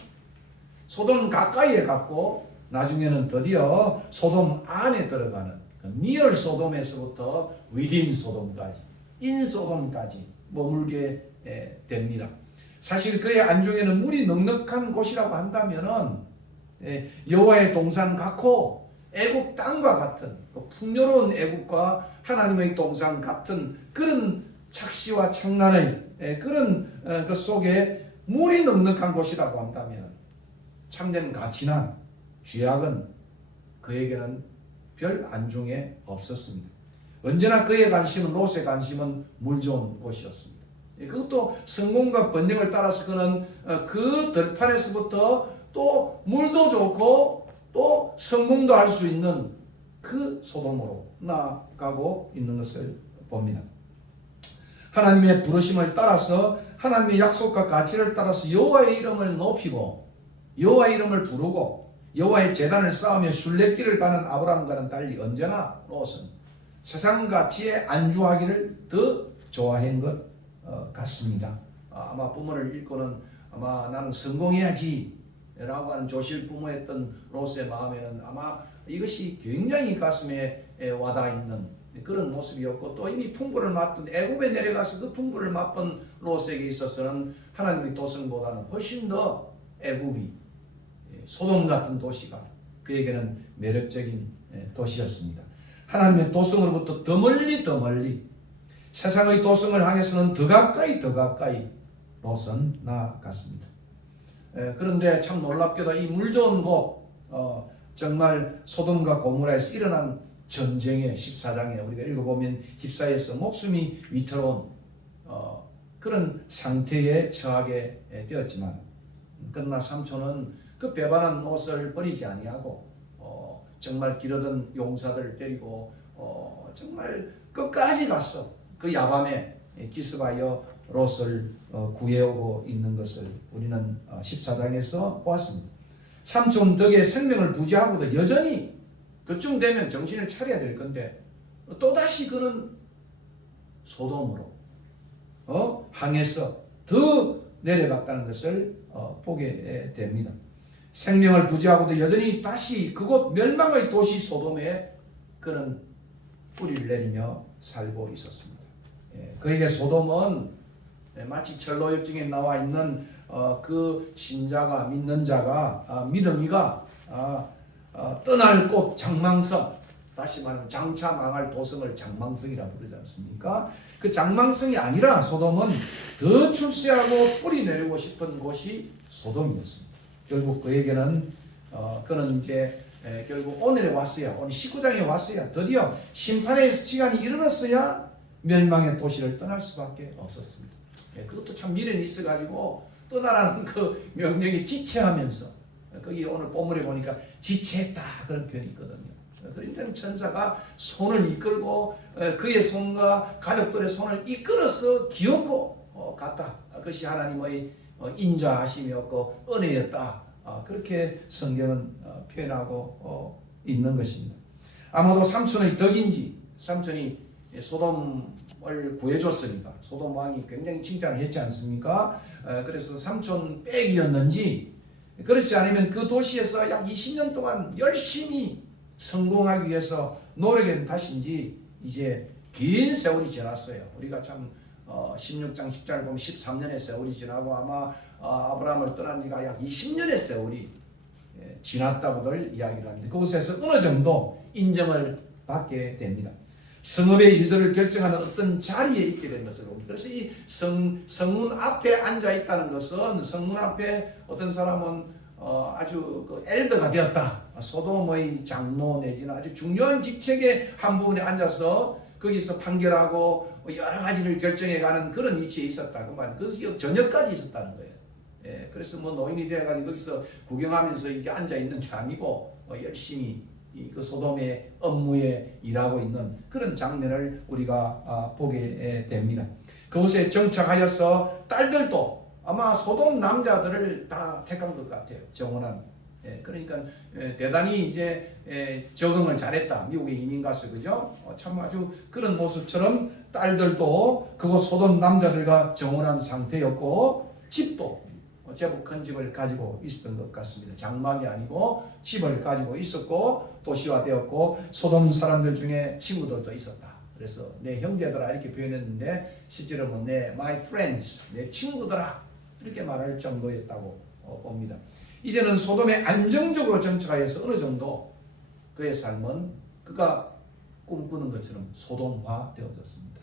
소돔 가까이에 갔고 나중에는 드디어 소돔 안에 들어가는 니얼 소돔에서부터 위딘 소돔까지 인 소돔까지 머물게 됩니다. 사실 그의 안중에는 물이 넉넉한 곳이라고 한다면은 여호와의 동산 같고 애국 땅과 같은 풍요로운 애국과 하나님의 동산 같은 그런 착시와 창란의 그런 그 속에 물이 넉넉한 곳이라고 한다면 참된 가치나 죄악은 그에게는 별 안중에 없었습니다. 언제나 그의 관심은 롯의 관심은 물 좋은 곳이었습니다. 그것도 성공과 번영을 따라서 그는 그 들판에서부터 또 물도 좋고 또 성공도 할 수 있는 그 소돔으로 나아가고 있는 것을 봅니다. 하나님의 부르심을 따라서 하나님의 약속과 가치를 따라서 여호와의 이름을 높이고 여호와의 이름을 부르고 여호와의 제단을 쌓으며 순례길을 가는 아브라함과는 달리 언제나 롯은 세상 가치에 안주하기를 더 좋아한 것 같습니다. 아마 부모를 읽고는 아마 나는 성공해야지 라고 하는 조실 부모였던 롯의 마음에는 아마 이것이 굉장히 가슴에 와닿아 있는 그런 모습이었고 또 이미 풍부를 맛본 애굽에 내려가서 그 풍부를 맛본 롯에게 있어서는 하나님의 도성보다는 훨씬 더 애굽이 소돔 같은 도시가 그에게는 매력적인 도시였습니다. 하나님의 도성으로부터 더 멀리 세상의 도성을 향해서는 더 가까이 롯은 나아갔습니다. 그런데 참 놀랍게도 이 물 좋은 곳 정말 소돔과 고모라에서 일어난 전쟁의 14장에 우리가 읽어보면 휩싸여서 목숨이 위태로운 그런 상태에 처하게 되었지만 그러나 삼촌은 그 배반한 옷을 버리지 아니하고 정말 길어든 용사들을 데리고 정말 끝까지 갔어. 그 야밤에 기습하여 롯을 구해오고 있는 것을 우리는 14장에서 보았습니다. 삼촌 덕에 생명을 부지하고도 여전히 그쯤 되면 정신을 차려야 될 건데 또다시 그는 소돔으로 항해서 더 내려갔다는 것을 보게 됩니다. 생명을 부지하고도 여전히 다시 그곳 멸망의 도시 소돔에 그는 뿌리를 내리며 살고 있었습니다. 그에게 소돔은 마치 철로역정에 나와 있는 그 신자가 믿는 자가 믿음이가 떠날 곳 장망성, 다시 말하면 장차 망할 도성을 장망성이라 부르지 않습니까? 그 장망성이 아니라 소돔은 더 출세하고 뿌리 내리고 싶은 곳이 소돔이었습니다. 결국 그에게는 그는 이제 결국 오늘에 왔어야, 오늘 19장에 왔어야 드디어 심판의 시간이 이르렀어야 멸망의 도시를 떠날 수밖에 없었습니다. 그것도 참 미련이 있어가지고 떠나라는 그 명령에 지체하면서 거기 오늘 본문에 보니까 지체했다 그런 표현이 있거든요. 그러니까 천사가 손을 이끌고 그의 손과 가족들의 손을 이끌어서 기어고 갔다. 그것이 하나님의 인자하심이 었고 은혜였다. 그렇게 성경은 표현하고 있는 것입니다. 아마도 삼손의 덕인지 삼손이 소돔을 구해줬으니까 소돔 왕이 굉장히 칭찬을 했지 않습니까? 그래서 삼손 빽이었는지 그렇지 않으면 그 도시에서 약 20년 동안 열심히 성공하기 위해서 노력한 탓인지 이제 긴 세월이 지났어요. 우리가 참 16장 10절 보면 13년의 세월이 지나고 아마 아브라함을 떠난 지가 약 20년의 세월이 지났다고들 이야기를 합니다. 그곳에서 어느 정도 인정을 받게 됩니다. 성읍의 일들을 결정하는 어떤 자리에 있게 된 것을 봅니다. 그래서 이 성문 앞에 앉아 있다는 것은 성문 앞에 어떤 사람은 아주 그 엘더가 되었다. 소돔의 장로 내지는 아주 중요한 직책의 한 부분에 앉아서 거기서 판결하고 여러 가지를 결정해가는 그런 위치에 있었다. 그 저녁까지 있었다는 거예요. 그래서 뭐 노인이 되어가지고 거기서 구경하면서 이렇게 앉아 있는 게 아니고 열심히 그 소돔의 업무에 일하고 있는 그런 장면을 우리가 보게 됩니다. 그곳에 정착하여서 딸들도 아마 소돔 남자들을 다 택한 것 같아요. 정원한. 그러니까 대단히 이제 적응을 잘했다. 미국에 이민 가서 그죠? 참 아주 그런 모습처럼 딸들도 그곳 소돔 남자들과 정원한 상태였고 집도 제법 큰 집을 가지고 있었던 것 같습니다. 장막이 아니고 집을 가지고 있었고 도시화되었고 소돔 사람들 중에 친구들도 있었다. 그래서 내 형제들아 이렇게 표현했는데 실제로는 my friends, 내 친구들아 이렇게 말할 정도였다고 봅니다. 이제는 소돔에 안정적으로 정착하여서 어느 정도 그의 삶은 그가 꿈꾸는 것처럼 소돔화 되어졌습니다.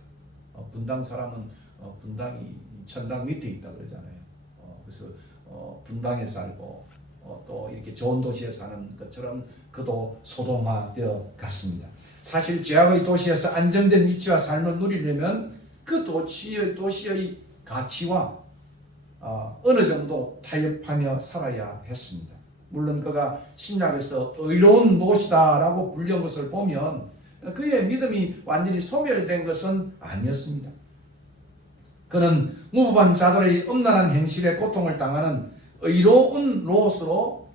분당 사람은 분당이 천당 밑에 있다 그러잖아요. 그래서 분당에 살고 또 이렇게 좋은 도시에 사는 것처럼 그도 소돔화 되어 갔습니다. 사실 죄악의 도시에서 안정된 위치와 삶을 누리려면 그 도시의 가치와 어느 정도 타협하며 살아야 했습니다. 물론 그가 신약에서 의로운 못이다라고 불린 것을 보면 그의 믿음이 완전히 소멸된 것은 아니었습니다. 그는 무법한 자들의 음란한 행실에 고통을 당하는 의로운 롯으로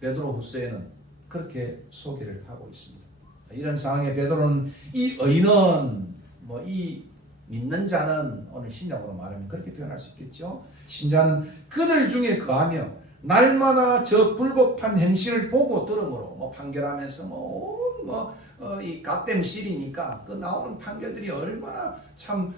베드로후서에는 그렇게 소개를 하고 있습니다. 이런 상황에 베드로는 이 의는 이 믿는 자는 오늘 신약으로 말하면 그렇게 표현할 수 있겠죠. 신자는 그들 중에 거하며 날마다 저 불법한 행실을 보고 들음으로 판결하면서 이 갓댐 실이니까 그 나오는 판결들이 얼마나 참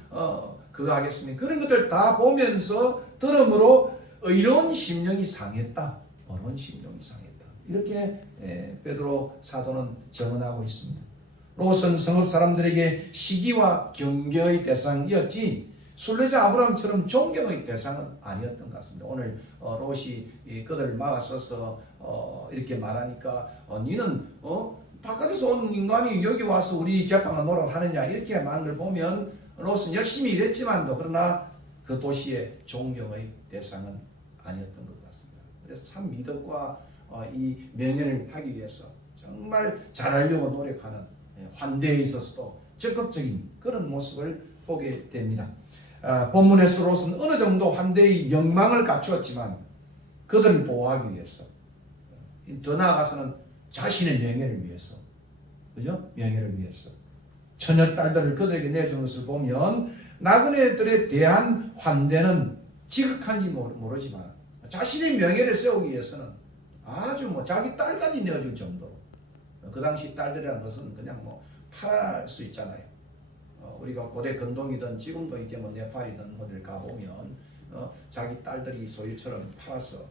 그거 하겠습니까? 그런 것들 다 보면서 들음으로 의로운 심령이 상했다. 어려운 심령이 상했다. 이렇게 베드로 사도는 증언하고 있습니다. 롯은 성읍 사람들에게 시기와 경계의 대상이었지 순례자 아브라함처럼 존경의 대상은 아니었던 것 같습니다. 오늘 롯이 그들을 막아서서 이렇게 말하니까 니는 바깥에서 온 인간이 여기 와서 우리 재판을 노릇하느냐 이렇게 말하는 걸 보면 롯은 열심히 일했지만도 그러나 그 도시의 존경의 대상은 아니었던 것 같습니다. 그래서 참 미덕과 이 명예를 하기 위해서 정말 잘하려고 노력하는 환대에 있어서도 적극적인 그런 모습을 보게 됩니다. 본문에서 롯은 어느 정도 환대의 명망을 갖추었지만 그들을 보호하기 위해서 더 나아가서는 자신의 명예를 위해서 그죠? 명예를 위해서 처녀 딸들을 그들에게 내주는 것을 보면 나그네들에 대한 환대는 지극한지 모르지만 자신의 명예를 세우기 위해서는 아주 자기 딸까지 내어줄 정도로 그 당시 딸들이라는 것은 그냥 팔할 수 있잖아요. 우리가 고대 근동이든 지금도 이제 네팔이든 어딜 가보면 자기 딸들이 소유처럼 팔아서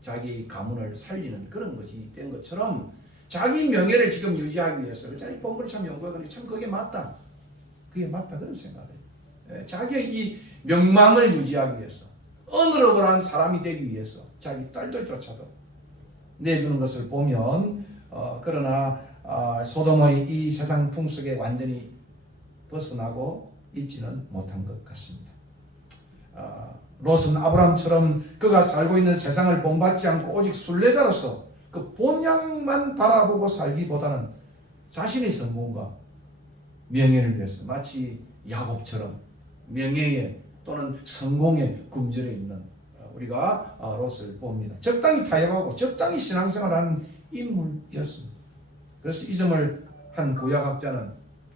자기 가문을 살리는 그런 것이 된 것처럼 자기 명예를 지금 유지하기 위해서 자기 본문을 참 연구해보니까 참 그게 맞다. 그게 맞다 그런 생각을 해요. 자기의 이 명망을 유지하기 위해서 어느러블한 사람이 되기 위해서 자기 딸들조차도 내주는 것을 보면 그러나 소돔의 이 세상 풍속에 완전히 벗어나고 있지는 못한 것 같습니다. 롯은 아브라함처럼 그가 살고 있는 세상을 본받지 않고 오직 순례자로서 그 본향만 바라보고 살기보다는 자신의 성공과 명예를 위해서 마치 야곱처럼 명예에 또는 성공에 굶주려 있는 우리가 롯을 봅니다. 적당히 타협하고 적당히 신앙생활하는 인물이었습니다. 그래서 이 점을 한 구약학자는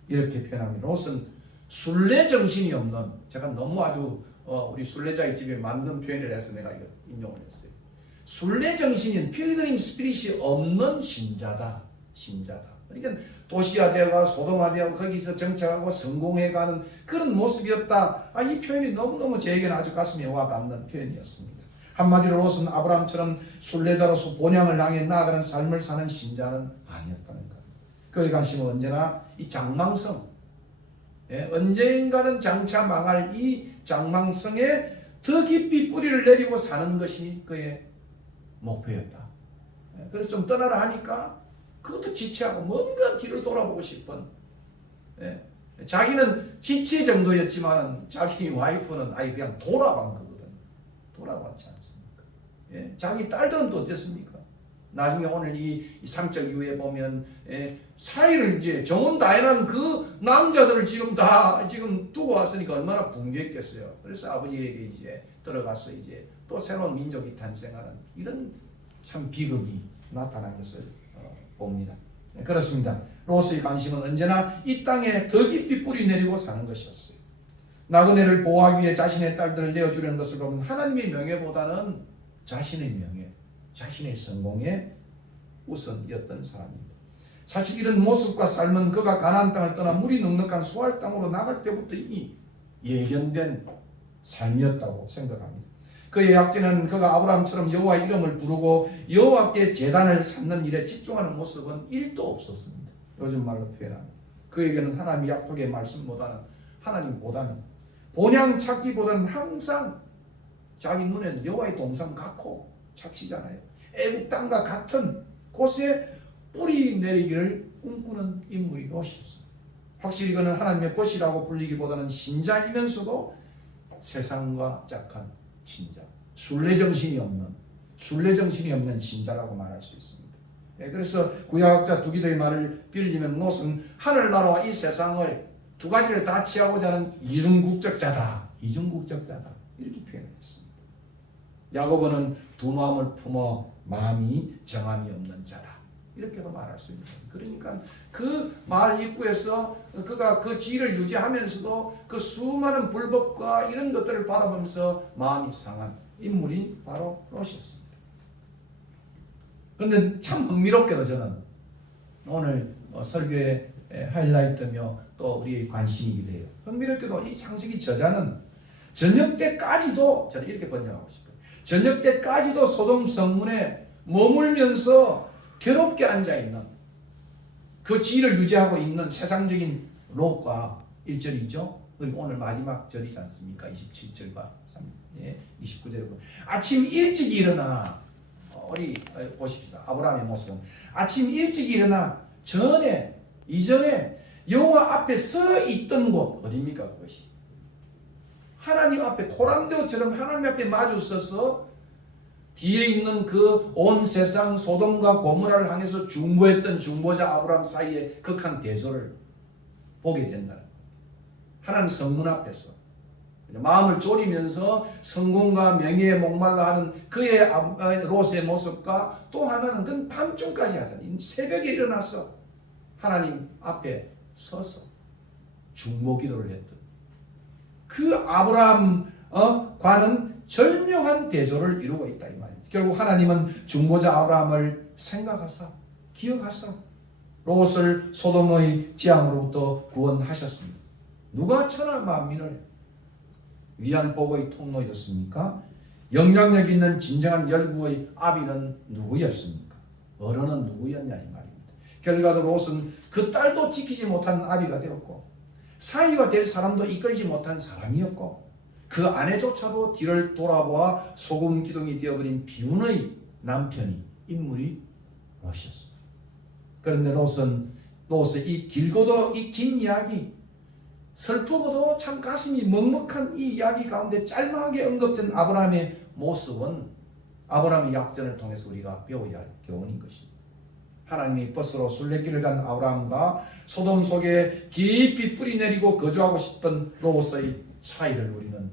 이렇게 표현합니다. 롯은 순례 정신이 없는, 제가 너무 아주 우리 순례자의 집에 맞는 표현을 해서 내가 이거 인용을 했어요. 순례 정신인 필그림 스피릿이 없는 신자다. 그러니까 도시화되고 소돔화되고 거기서 정착하고 성공해가는 그런 모습이었다. 이 표현이 너무너무 저에게는 아주 가슴에 와닿는 표현이었습니다. 한마디로 롯은 아브라함처럼 순례자로서 본향을 향해 나아가는 삶을 사는 신자는 아니었다는 것. 그의 관심은 언제나 이 장망성, 언젠가는 장차 망할 이 장망성에 더 깊이 뿌리를 내리고 사는 것이 그의 목표였다. 그래서 좀 떠나라 하니까 그것도 지체하고 뭔가 뒤를 돌아보고 싶은, 자기는 지체 정도였지만 자기 와이프는 아예 그냥 돌아간 거거든. 돌아갔지 않습니까? 자기 딸들은 또 어땠습니까? 나중에 오늘 이 3절 이후에 보면 사이를 이제 정원 다해난 그 남자들을 지금 두고 왔으니까 얼마나 붕괴했겠어요. 그래서 아버지에게 이제 들어가서 이제 또 새로운 민족이 탄생하는 이런 참 비극이 나타난 것을 봅니다. 그렇습니다. 롯의 관심은 언제나 이 땅에 더 깊이 뿌리 내리고 사는 것이었어요. 나그네를 보호하기 위해 자신의 딸들을 내어주려는 것을 보면 하나님의 명예보다는 자신의 명예, 자신의 성공에 우선이었던 사람입니다. 사실 이런 모습과 삶은 그가 가나안 땅을 떠나 물이 넉넉한 수알 땅으로 나갈 때부터 이미 예견된 삶이었다고 생각합니다. 그의 약진은 그가 아브라함처럼 여호와 이름을 부르고 여호와께 제단을 쌓는 일에 집중하는 모습은 1도 없었습니다. 요즘 말로 표현하면 그에게는 하나님의 약속의 말씀보다는 하나님보다는 본향 찾기보다는 항상 자기 눈에는 여호와의 동산 같고 착시잖아요. 애국 땅과 같은 곳에 뿌리 내리기를 꿈꾸는 인물이 롯이었습니다. 확실히 그는 하나님의 벗이라고 불리기보다는 신자이면서도 세상과 짝한 신자, 순례 정신이 없는 신자라고 말할 수 있습니다. 그래서 구약학자 두기도의 말을 빌리면 롯은 하늘나라와 이 세상을 두 가지를 다 취하고자 하는 이중국적자다 이렇게 표현했습니다. 야고보는 두 마음을 품어 마음이 정함이 없는 자다 이렇게도 말할 수 있습니다. 그러니까 그 마을 입구에서 그가 그 지위를 유지하면서도 그 수많은 불법과 이런 것들을 바라보면서 마음이 상한 인물이 바로 롯이었습니다. 그런데 참 흥미롭게도 저는 오늘 설교의 하이라이트며 또 우리의 관심이기도 해요. 흥미롭게도 이 창세기 저자는 저녁 때까지도, 저는 이렇게 번역하고 싶어요. 저녁 때까지도 소돔 성문에 머물면서 괴롭게 앉아있는 그 지위를 유지하고 있는 세상적인 롯과 1절이죠. 그리고 오늘 마지막 절이지 않습니까? 27절과 29절에 아침 일찍 일어나, 우리 보십시다. 아브라함의 모습은 아침 일찍 일어나 이전에 여호와 앞에 서 있던 곳 어디입니까? 그것이 하나님 앞에 코람데오처럼 하나님 앞에 마주 서서 뒤에 있는 그 온 세상 소돔과 고모라를 향해서 중보했던 중보자 아브라함 사이의 극한 대조를 보게 된다는 거예요. 하나님 성문 앞에서 마음을 졸이면서 성공과 명예에 목말라 하는 그의 롯의 모습과 또 하나는 그건 밤중까지 하잖아요. 새벽에 일어나서 하나님 앞에 서서 중보 기도를 했던 그 아브라함과는 절묘한 대조를 이루고 있다 이 말입니다. 결국 하나님은 중보자 아브라함을 생각하사 기억하사 롯을 소돔의 재앙으로부터 구원하셨습니다. 누가 천하 만민을 위한 복의 통로였습니까? 영향력 있는 진정한 열구의 아비는 누구였습니까? 어른은 누구였냐 이 말입니다. 결과도 롯은 그 딸도 지키지 못한 아비가 되었고 사위가 될 사람도 이끌지 못한 사람이었고 그 아내조차도 뒤를 돌아보아 소금 기둥이 되어버린 비운의 남편이 인물이 롯이었습니다. 그런데 롯의 이 길고도 이 긴 이야기, 슬프고도 참 가슴이 먹먹한 이 이야기 가운데 짤막하게 언급된 아브라함의 모습은 아브라함의 약전을 통해서 우리가 배워야 할 교훈인 것입니다. 하나님이 벗으로 순례길을 간 아브라함과 소돔 속에 깊이 뿌리 내리고 거주하고 싶던 롯의 차이를 우리는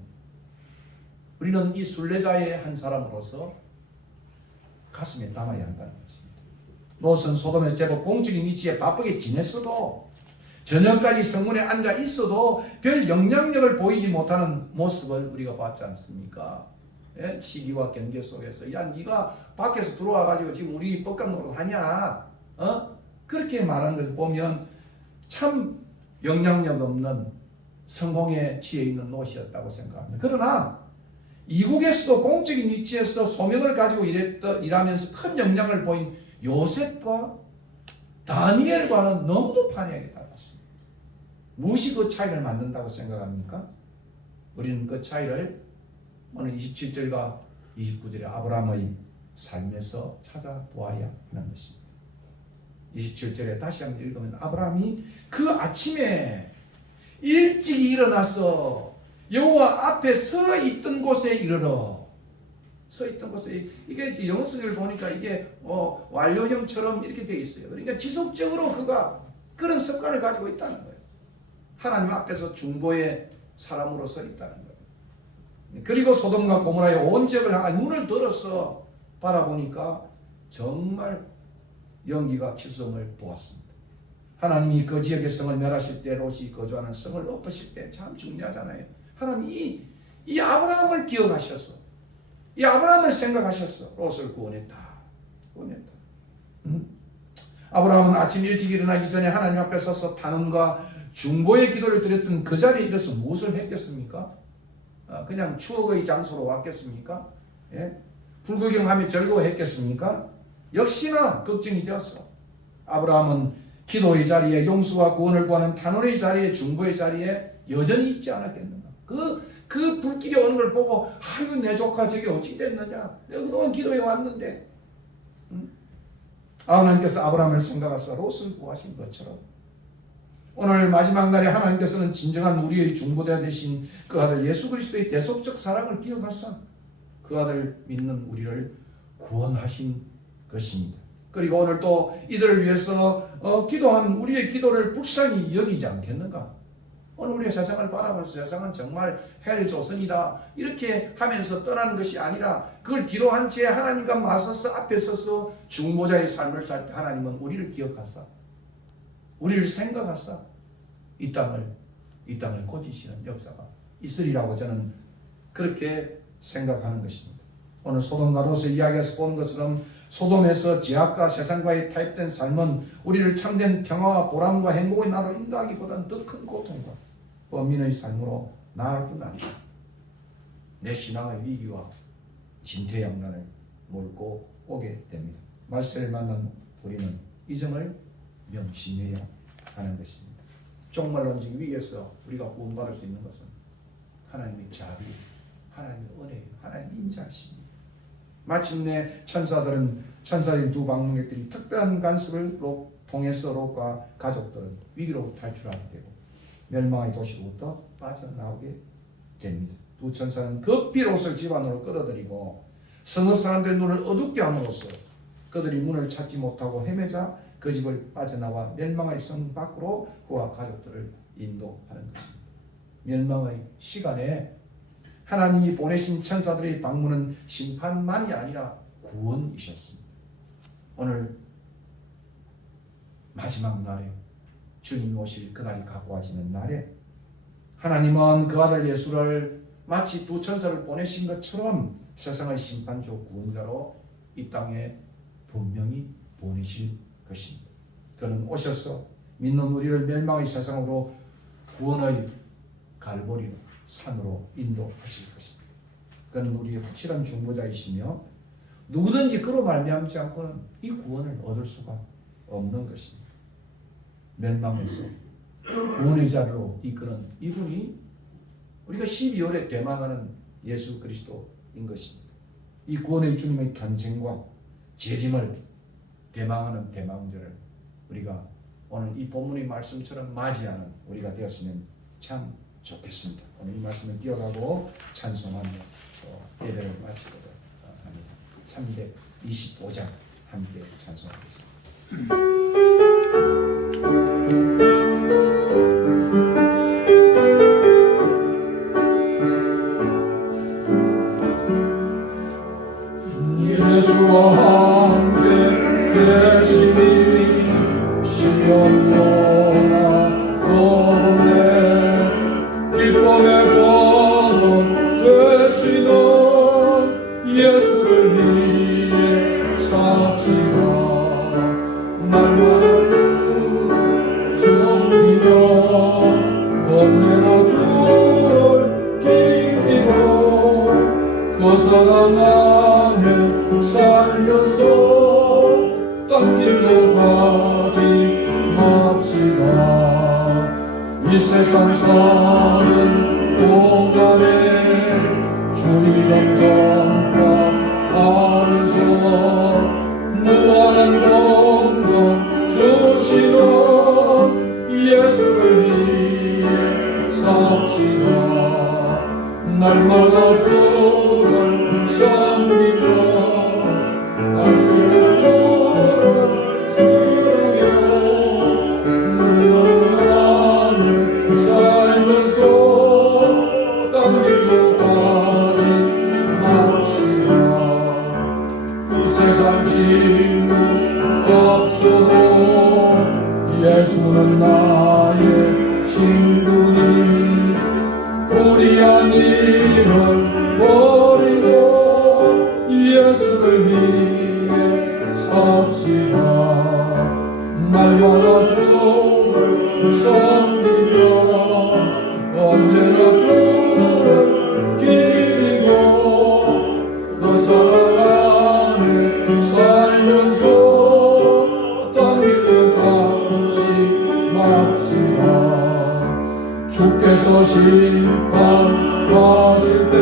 우리는 이 순례자의 한 사람으로서 가슴에 담아야 한다는 것입니다. 롯은 소돔에서 제법 공적인 위치에 바쁘게 지냈어도 저녁까지 성문에 앉아 있어도 별 영향력을 보이지 못하는 모습을 우리가 봤지 않습니까? 예? 시기와 경계 속에서 야 네가 밖에서 들어와 가지고 지금 우리 뻑강 노릇 하냐? 그렇게 말하는 것을 보면 참 영향력 없는 성공에 취해 있는 롯이었다고 생각합니다. 그러나 이국에서도 공적인 위치에서 소명을 가지고 일하면서 큰 영향을 보인 요셉과 다니엘과는 너무도 판이하게 달랐습니다. 무엇이 그 차이를 만든다고 생각합니까? 우리는 그 차이를 오늘 27절과 29절의 아브라함의 삶에서 찾아보아야 하는 것입니다. 27절에 다시 한번 읽으면 아브라함이 그 아침에 일찍 일어나서 여호와 앞에 서 있던 곳에 이르러 서 있던 곳에 이게 이제 영어 성경을 보니까 이게 완료형처럼 이렇게 되어 있어요. 그러니까 지속적으로 그가 그런 습관을 가지고 있다는 거예요. 하나님 앞에서 중보의 사람으로 서 있다는 거예요. 그리고 소돔과 고모라의 온 지역을 향해 눈을 들어서 바라보니까 정말 연기가 치솟음을 보았습니다. 하나님이 그 지역의 성을 멸하실 때 롯이 거주하는 성을 엎으실 때 참 중요하잖아요. 하나님이 이 아브라함을 기억하셔서 이 아브라함을 생각하셔서 롯을 구원했다. 아브라함은 아침 일찍 일어나기 전에 하나님 앞에 서서 탄원과 중보의 기도를 드렸던 그 자리에 이르러서 무엇을 했겠습니까? 그냥 추억의 장소로 왔겠습니까? 예? 불구경하며 즐거워했겠습니까? 역시나 걱정이 되었어. 아브라함은 기도의 자리에 용서와 구원을 구하는 탄원의 자리에 중보의 자리에 여전히 있지 않았겠는가? 그 불길이 오는 걸 보고 아이고 내 조카 저게 어찌 됐느냐? 내가 그동안 기도해 왔는데 하나님께서 아브라함을 생각하사 롯을 구하신 것처럼 오늘 마지막 날에 하나님께서는 진정한 우리의 중보자 되신 그 아들 예수 그리스도의 대속적 사랑을 기억하사 그 아들 믿는 우리를 구원하신 것입니다. 그리고 오늘 또 이들을 위해서 기도한 우리의 기도를 불쌍히 여기지 않겠는가? 오늘 우리의 세상을 바라보면서 세상은 정말 헬 조선이다 이렇게 하면서 떠나는 것이 아니라 그걸 뒤로 한 채 하나님과 맞서서 앞에 서서 중보자의 삶을 살 때 하나님은 우리를 기억하사 우리를 생각하사 이 땅을 고치시는 역사가 있으리라고 저는 그렇게 생각하는 것입니다. 오늘 소돔과 롯의 이야기에서 보는 것처럼 소돔에서 죄악과 세상과의 타협된 삶은 우리를 참된 평화와 보람과 행복의 나라로 인도하기보다는 더 큰 고통과 범민의 삶으로 나아갈 뿐 아니라 내 신앙의 위기와 진퇴양난을 몰고 오게 됩니다. 말세를 만난 우리는 이 점을 명심해야 하는 것입니다. 종말론적 위기에서 우리가 구원받을 수 있는 것은 하나님의 자비, 하나님의 은혜, 하나님의 인자하심입니다. 마침내 천사인 두 방문객들이 특별한 간섭을 통해서 롯과 가족들은 위기로 탈출하게 되고 멸망의 도시로부터 빠져나오게 됩니다. 두 천사는 급히 롯을 집 안으로 끌어들이고 성읍 사람들의 눈을 어둡게 함으로써 그들이 문을 찾지 못하고 헤매자 그 집을 빠져나와 멸망의 성 밖으로 그와 가족들을 인도하는 것입니다. 멸망의 시간에 하나님이 보내신 천사들의 방문은 심판만이 아니라 구원이셨습니다. 오늘 마지막 날에 주님이 오실 그날이 가까워지는 날에 하나님은 그 아들 예수를 마치 두 천사를 보내신 것처럼 세상의 심판주 구원자로 이 땅에 분명히 보내실 것입니다. 그는 오셔서 믿는 우리를 멸망의 세상으로 구원의 갈보리로 산으로 인도하실 것입니다. 그는 우리의 확실한 중보자이시며 누구든지 그로 말미암지 않고는 이 구원을 얻을 수가 없는 것입니다. 멸망에서 구원의 자리로 이끄는 이분이 우리가 12월에 대망하는 예수 그리스도인 것입니다. 이 구원의 주님의 탄생과 재림을 대망하는 대망절을 우리가 오늘 이 본문의 말씀처럼 맞이하는 우리가 되었으면 참 좋겠습니다. 오늘 이 말씀을 기억하고 찬송하며 예배를 마치도록 합니다. 325장 함께 찬송하겠습니다. 예수님 시험로나 없네 기쁨의 번호 되시는 예수를 위해 삽시다 날마다 섬기며 언제나 주를 기리고 그 사랑 안에 살면서 땅길로 가지 맙시다 이 세상 사는 동안에 주님 감정하면서 무한한 건강 주시는 예수를 위해 삽시다 날마다 주를 섬기며 안수를 주를 세우며 무한한 살면서 땅길로 가지 맙시다 이 세상 친구 없어도 예수는 나의 친구니 우리 아니를 버리고 예수를 위해 삽시다 날마다 주를 섬기며 언제나 주를 기리고 그 사랑 안에 살면서 땅길로 가지 맙시다 주께서 심판하실 때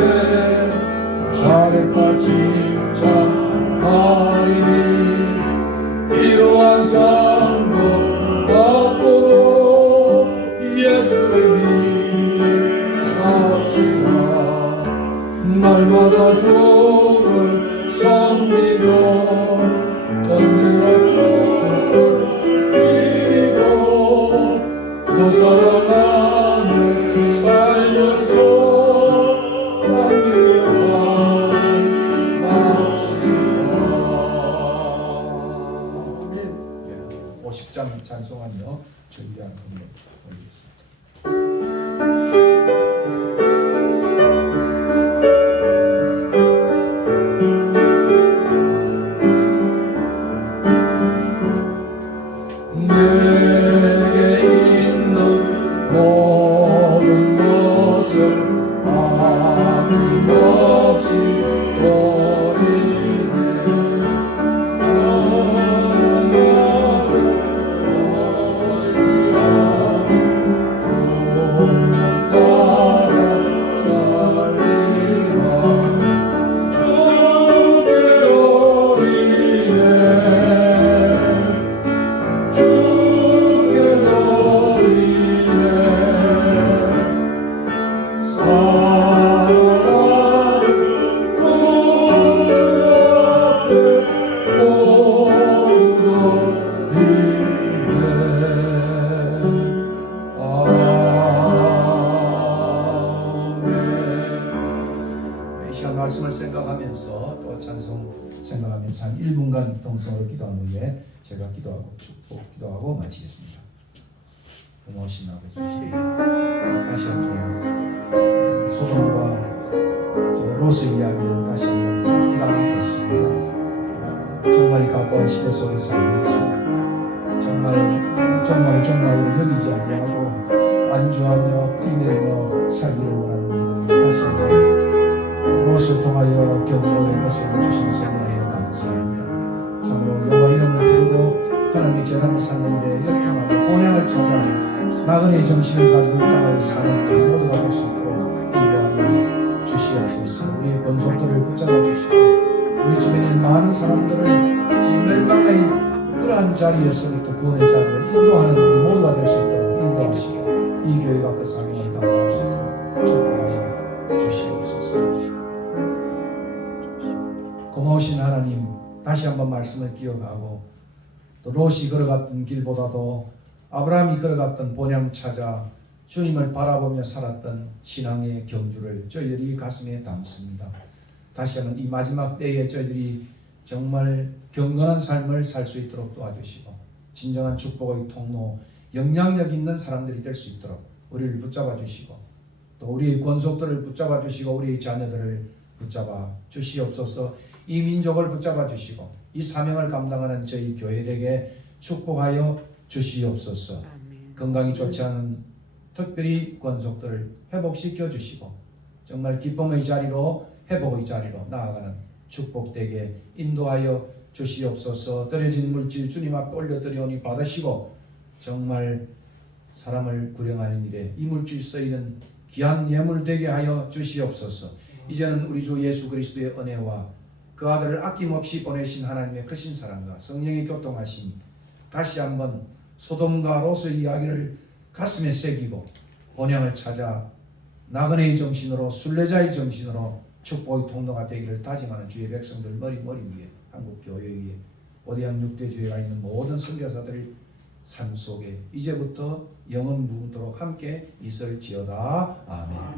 잘했다 칭찬하리니 이러한 상급 받도록 예수를 위해 삽시다 날마다 주를 섬기며 언제나 주를 기리고 그 사랑 안에 살면서 땅길로 가지 맙시다 50장 찬송하며 준비한 곡을 올리겠습니다. 내게 있는 모든 것을 아낌없이 버리네 말씀을 생각하면서 또 찬송 생각하면서 한 1분간 동성으로 기도한 후에 제가 기도하고 축복 기도하고 마치겠습니다. 고마우신 아버지 다시 한번 소돔과 롯의 이야기를 다시 한번 기다리고 있습니다. 정말 이 가까운 시대 속에 살고 있습니다. 정말으로 여기지 아니하고 안주하며 뿌리내리며 살기를 원하는 분들 다시 한번 롯을 통하여 경고의 메시지를 주신 선에 감사합니다. 참으로 여호와 이름을 부르고 하나님의 재단을 쌓는데 열정하고 본향을 찾아 나그네의 정신을 가지고 이 땅을 사는 그 모두가 될 수 있도록 인도하여 주시옵소서. 우리의 권속들을 붙잡아 주시고 우리 주변에 있는 많은 사람들을 이 멸망의 그러한 자리에서부터 구원의 자리를 인도하는 우리 모두가 될 수 있도록 인도하시고 이 교회가 그 사명을 감당하시고 축복하여 주시옵소서. 고마우신 하나님, 다시 한번 말씀을 기억하고 또 롯이 걸어갔던 길보다도 아브라함이 걸어갔던 본향 찾아 주님을 바라보며 살았던 신앙의 경주를 저희들이 가슴에 담습니다. 다시 한번 이 마지막 때에 저희들이 정말 경건한 삶을 살 수 있도록 도와주시고 진정한 축복의 통로, 영향력 있는 사람들이 될 수 있도록 우리를 붙잡아 주시고 또 우리의 권속들을 붙잡아 주시고 우리의 자녀들을 붙잡아 주시옵소서. 이 민족을 붙잡아 주시고 이 사명을 감당하는 저희 교회에게 축복하여 주시옵소서. 아멘. 건강이 좋지 않은 특별히 권속들을 회복시켜 주시고 정말 기쁨의 자리로 회복의 자리로 나아가는 축복되게 인도하여 주시옵소서. 떨어진 물질 주님 앞에 올려드리오니 받으시고 정말 사람을 구령하는 일에 이 물질 쓰이는 귀한 예물 되게 하여 주시옵소서. 이제는 우리 주 예수 그리스도의 은혜와 그 아들을 아낌없이 보내신 하나님의 크신 사랑과 성령의 교통하심이 다시 한번 소돔과 롯의 이야기를 가슴에 새기고 본향을 찾아 나그네의 정신으로 순례자의 정신으로 축복의 통로가 되기를 다짐하는 주의 백성들 머리 위에 한국 교회 위에 오대양 6대 교회가 있는 모든 선교사들의 삶 속에 이제부터 영원 무궁토록 함께 있을지어다. 아멘.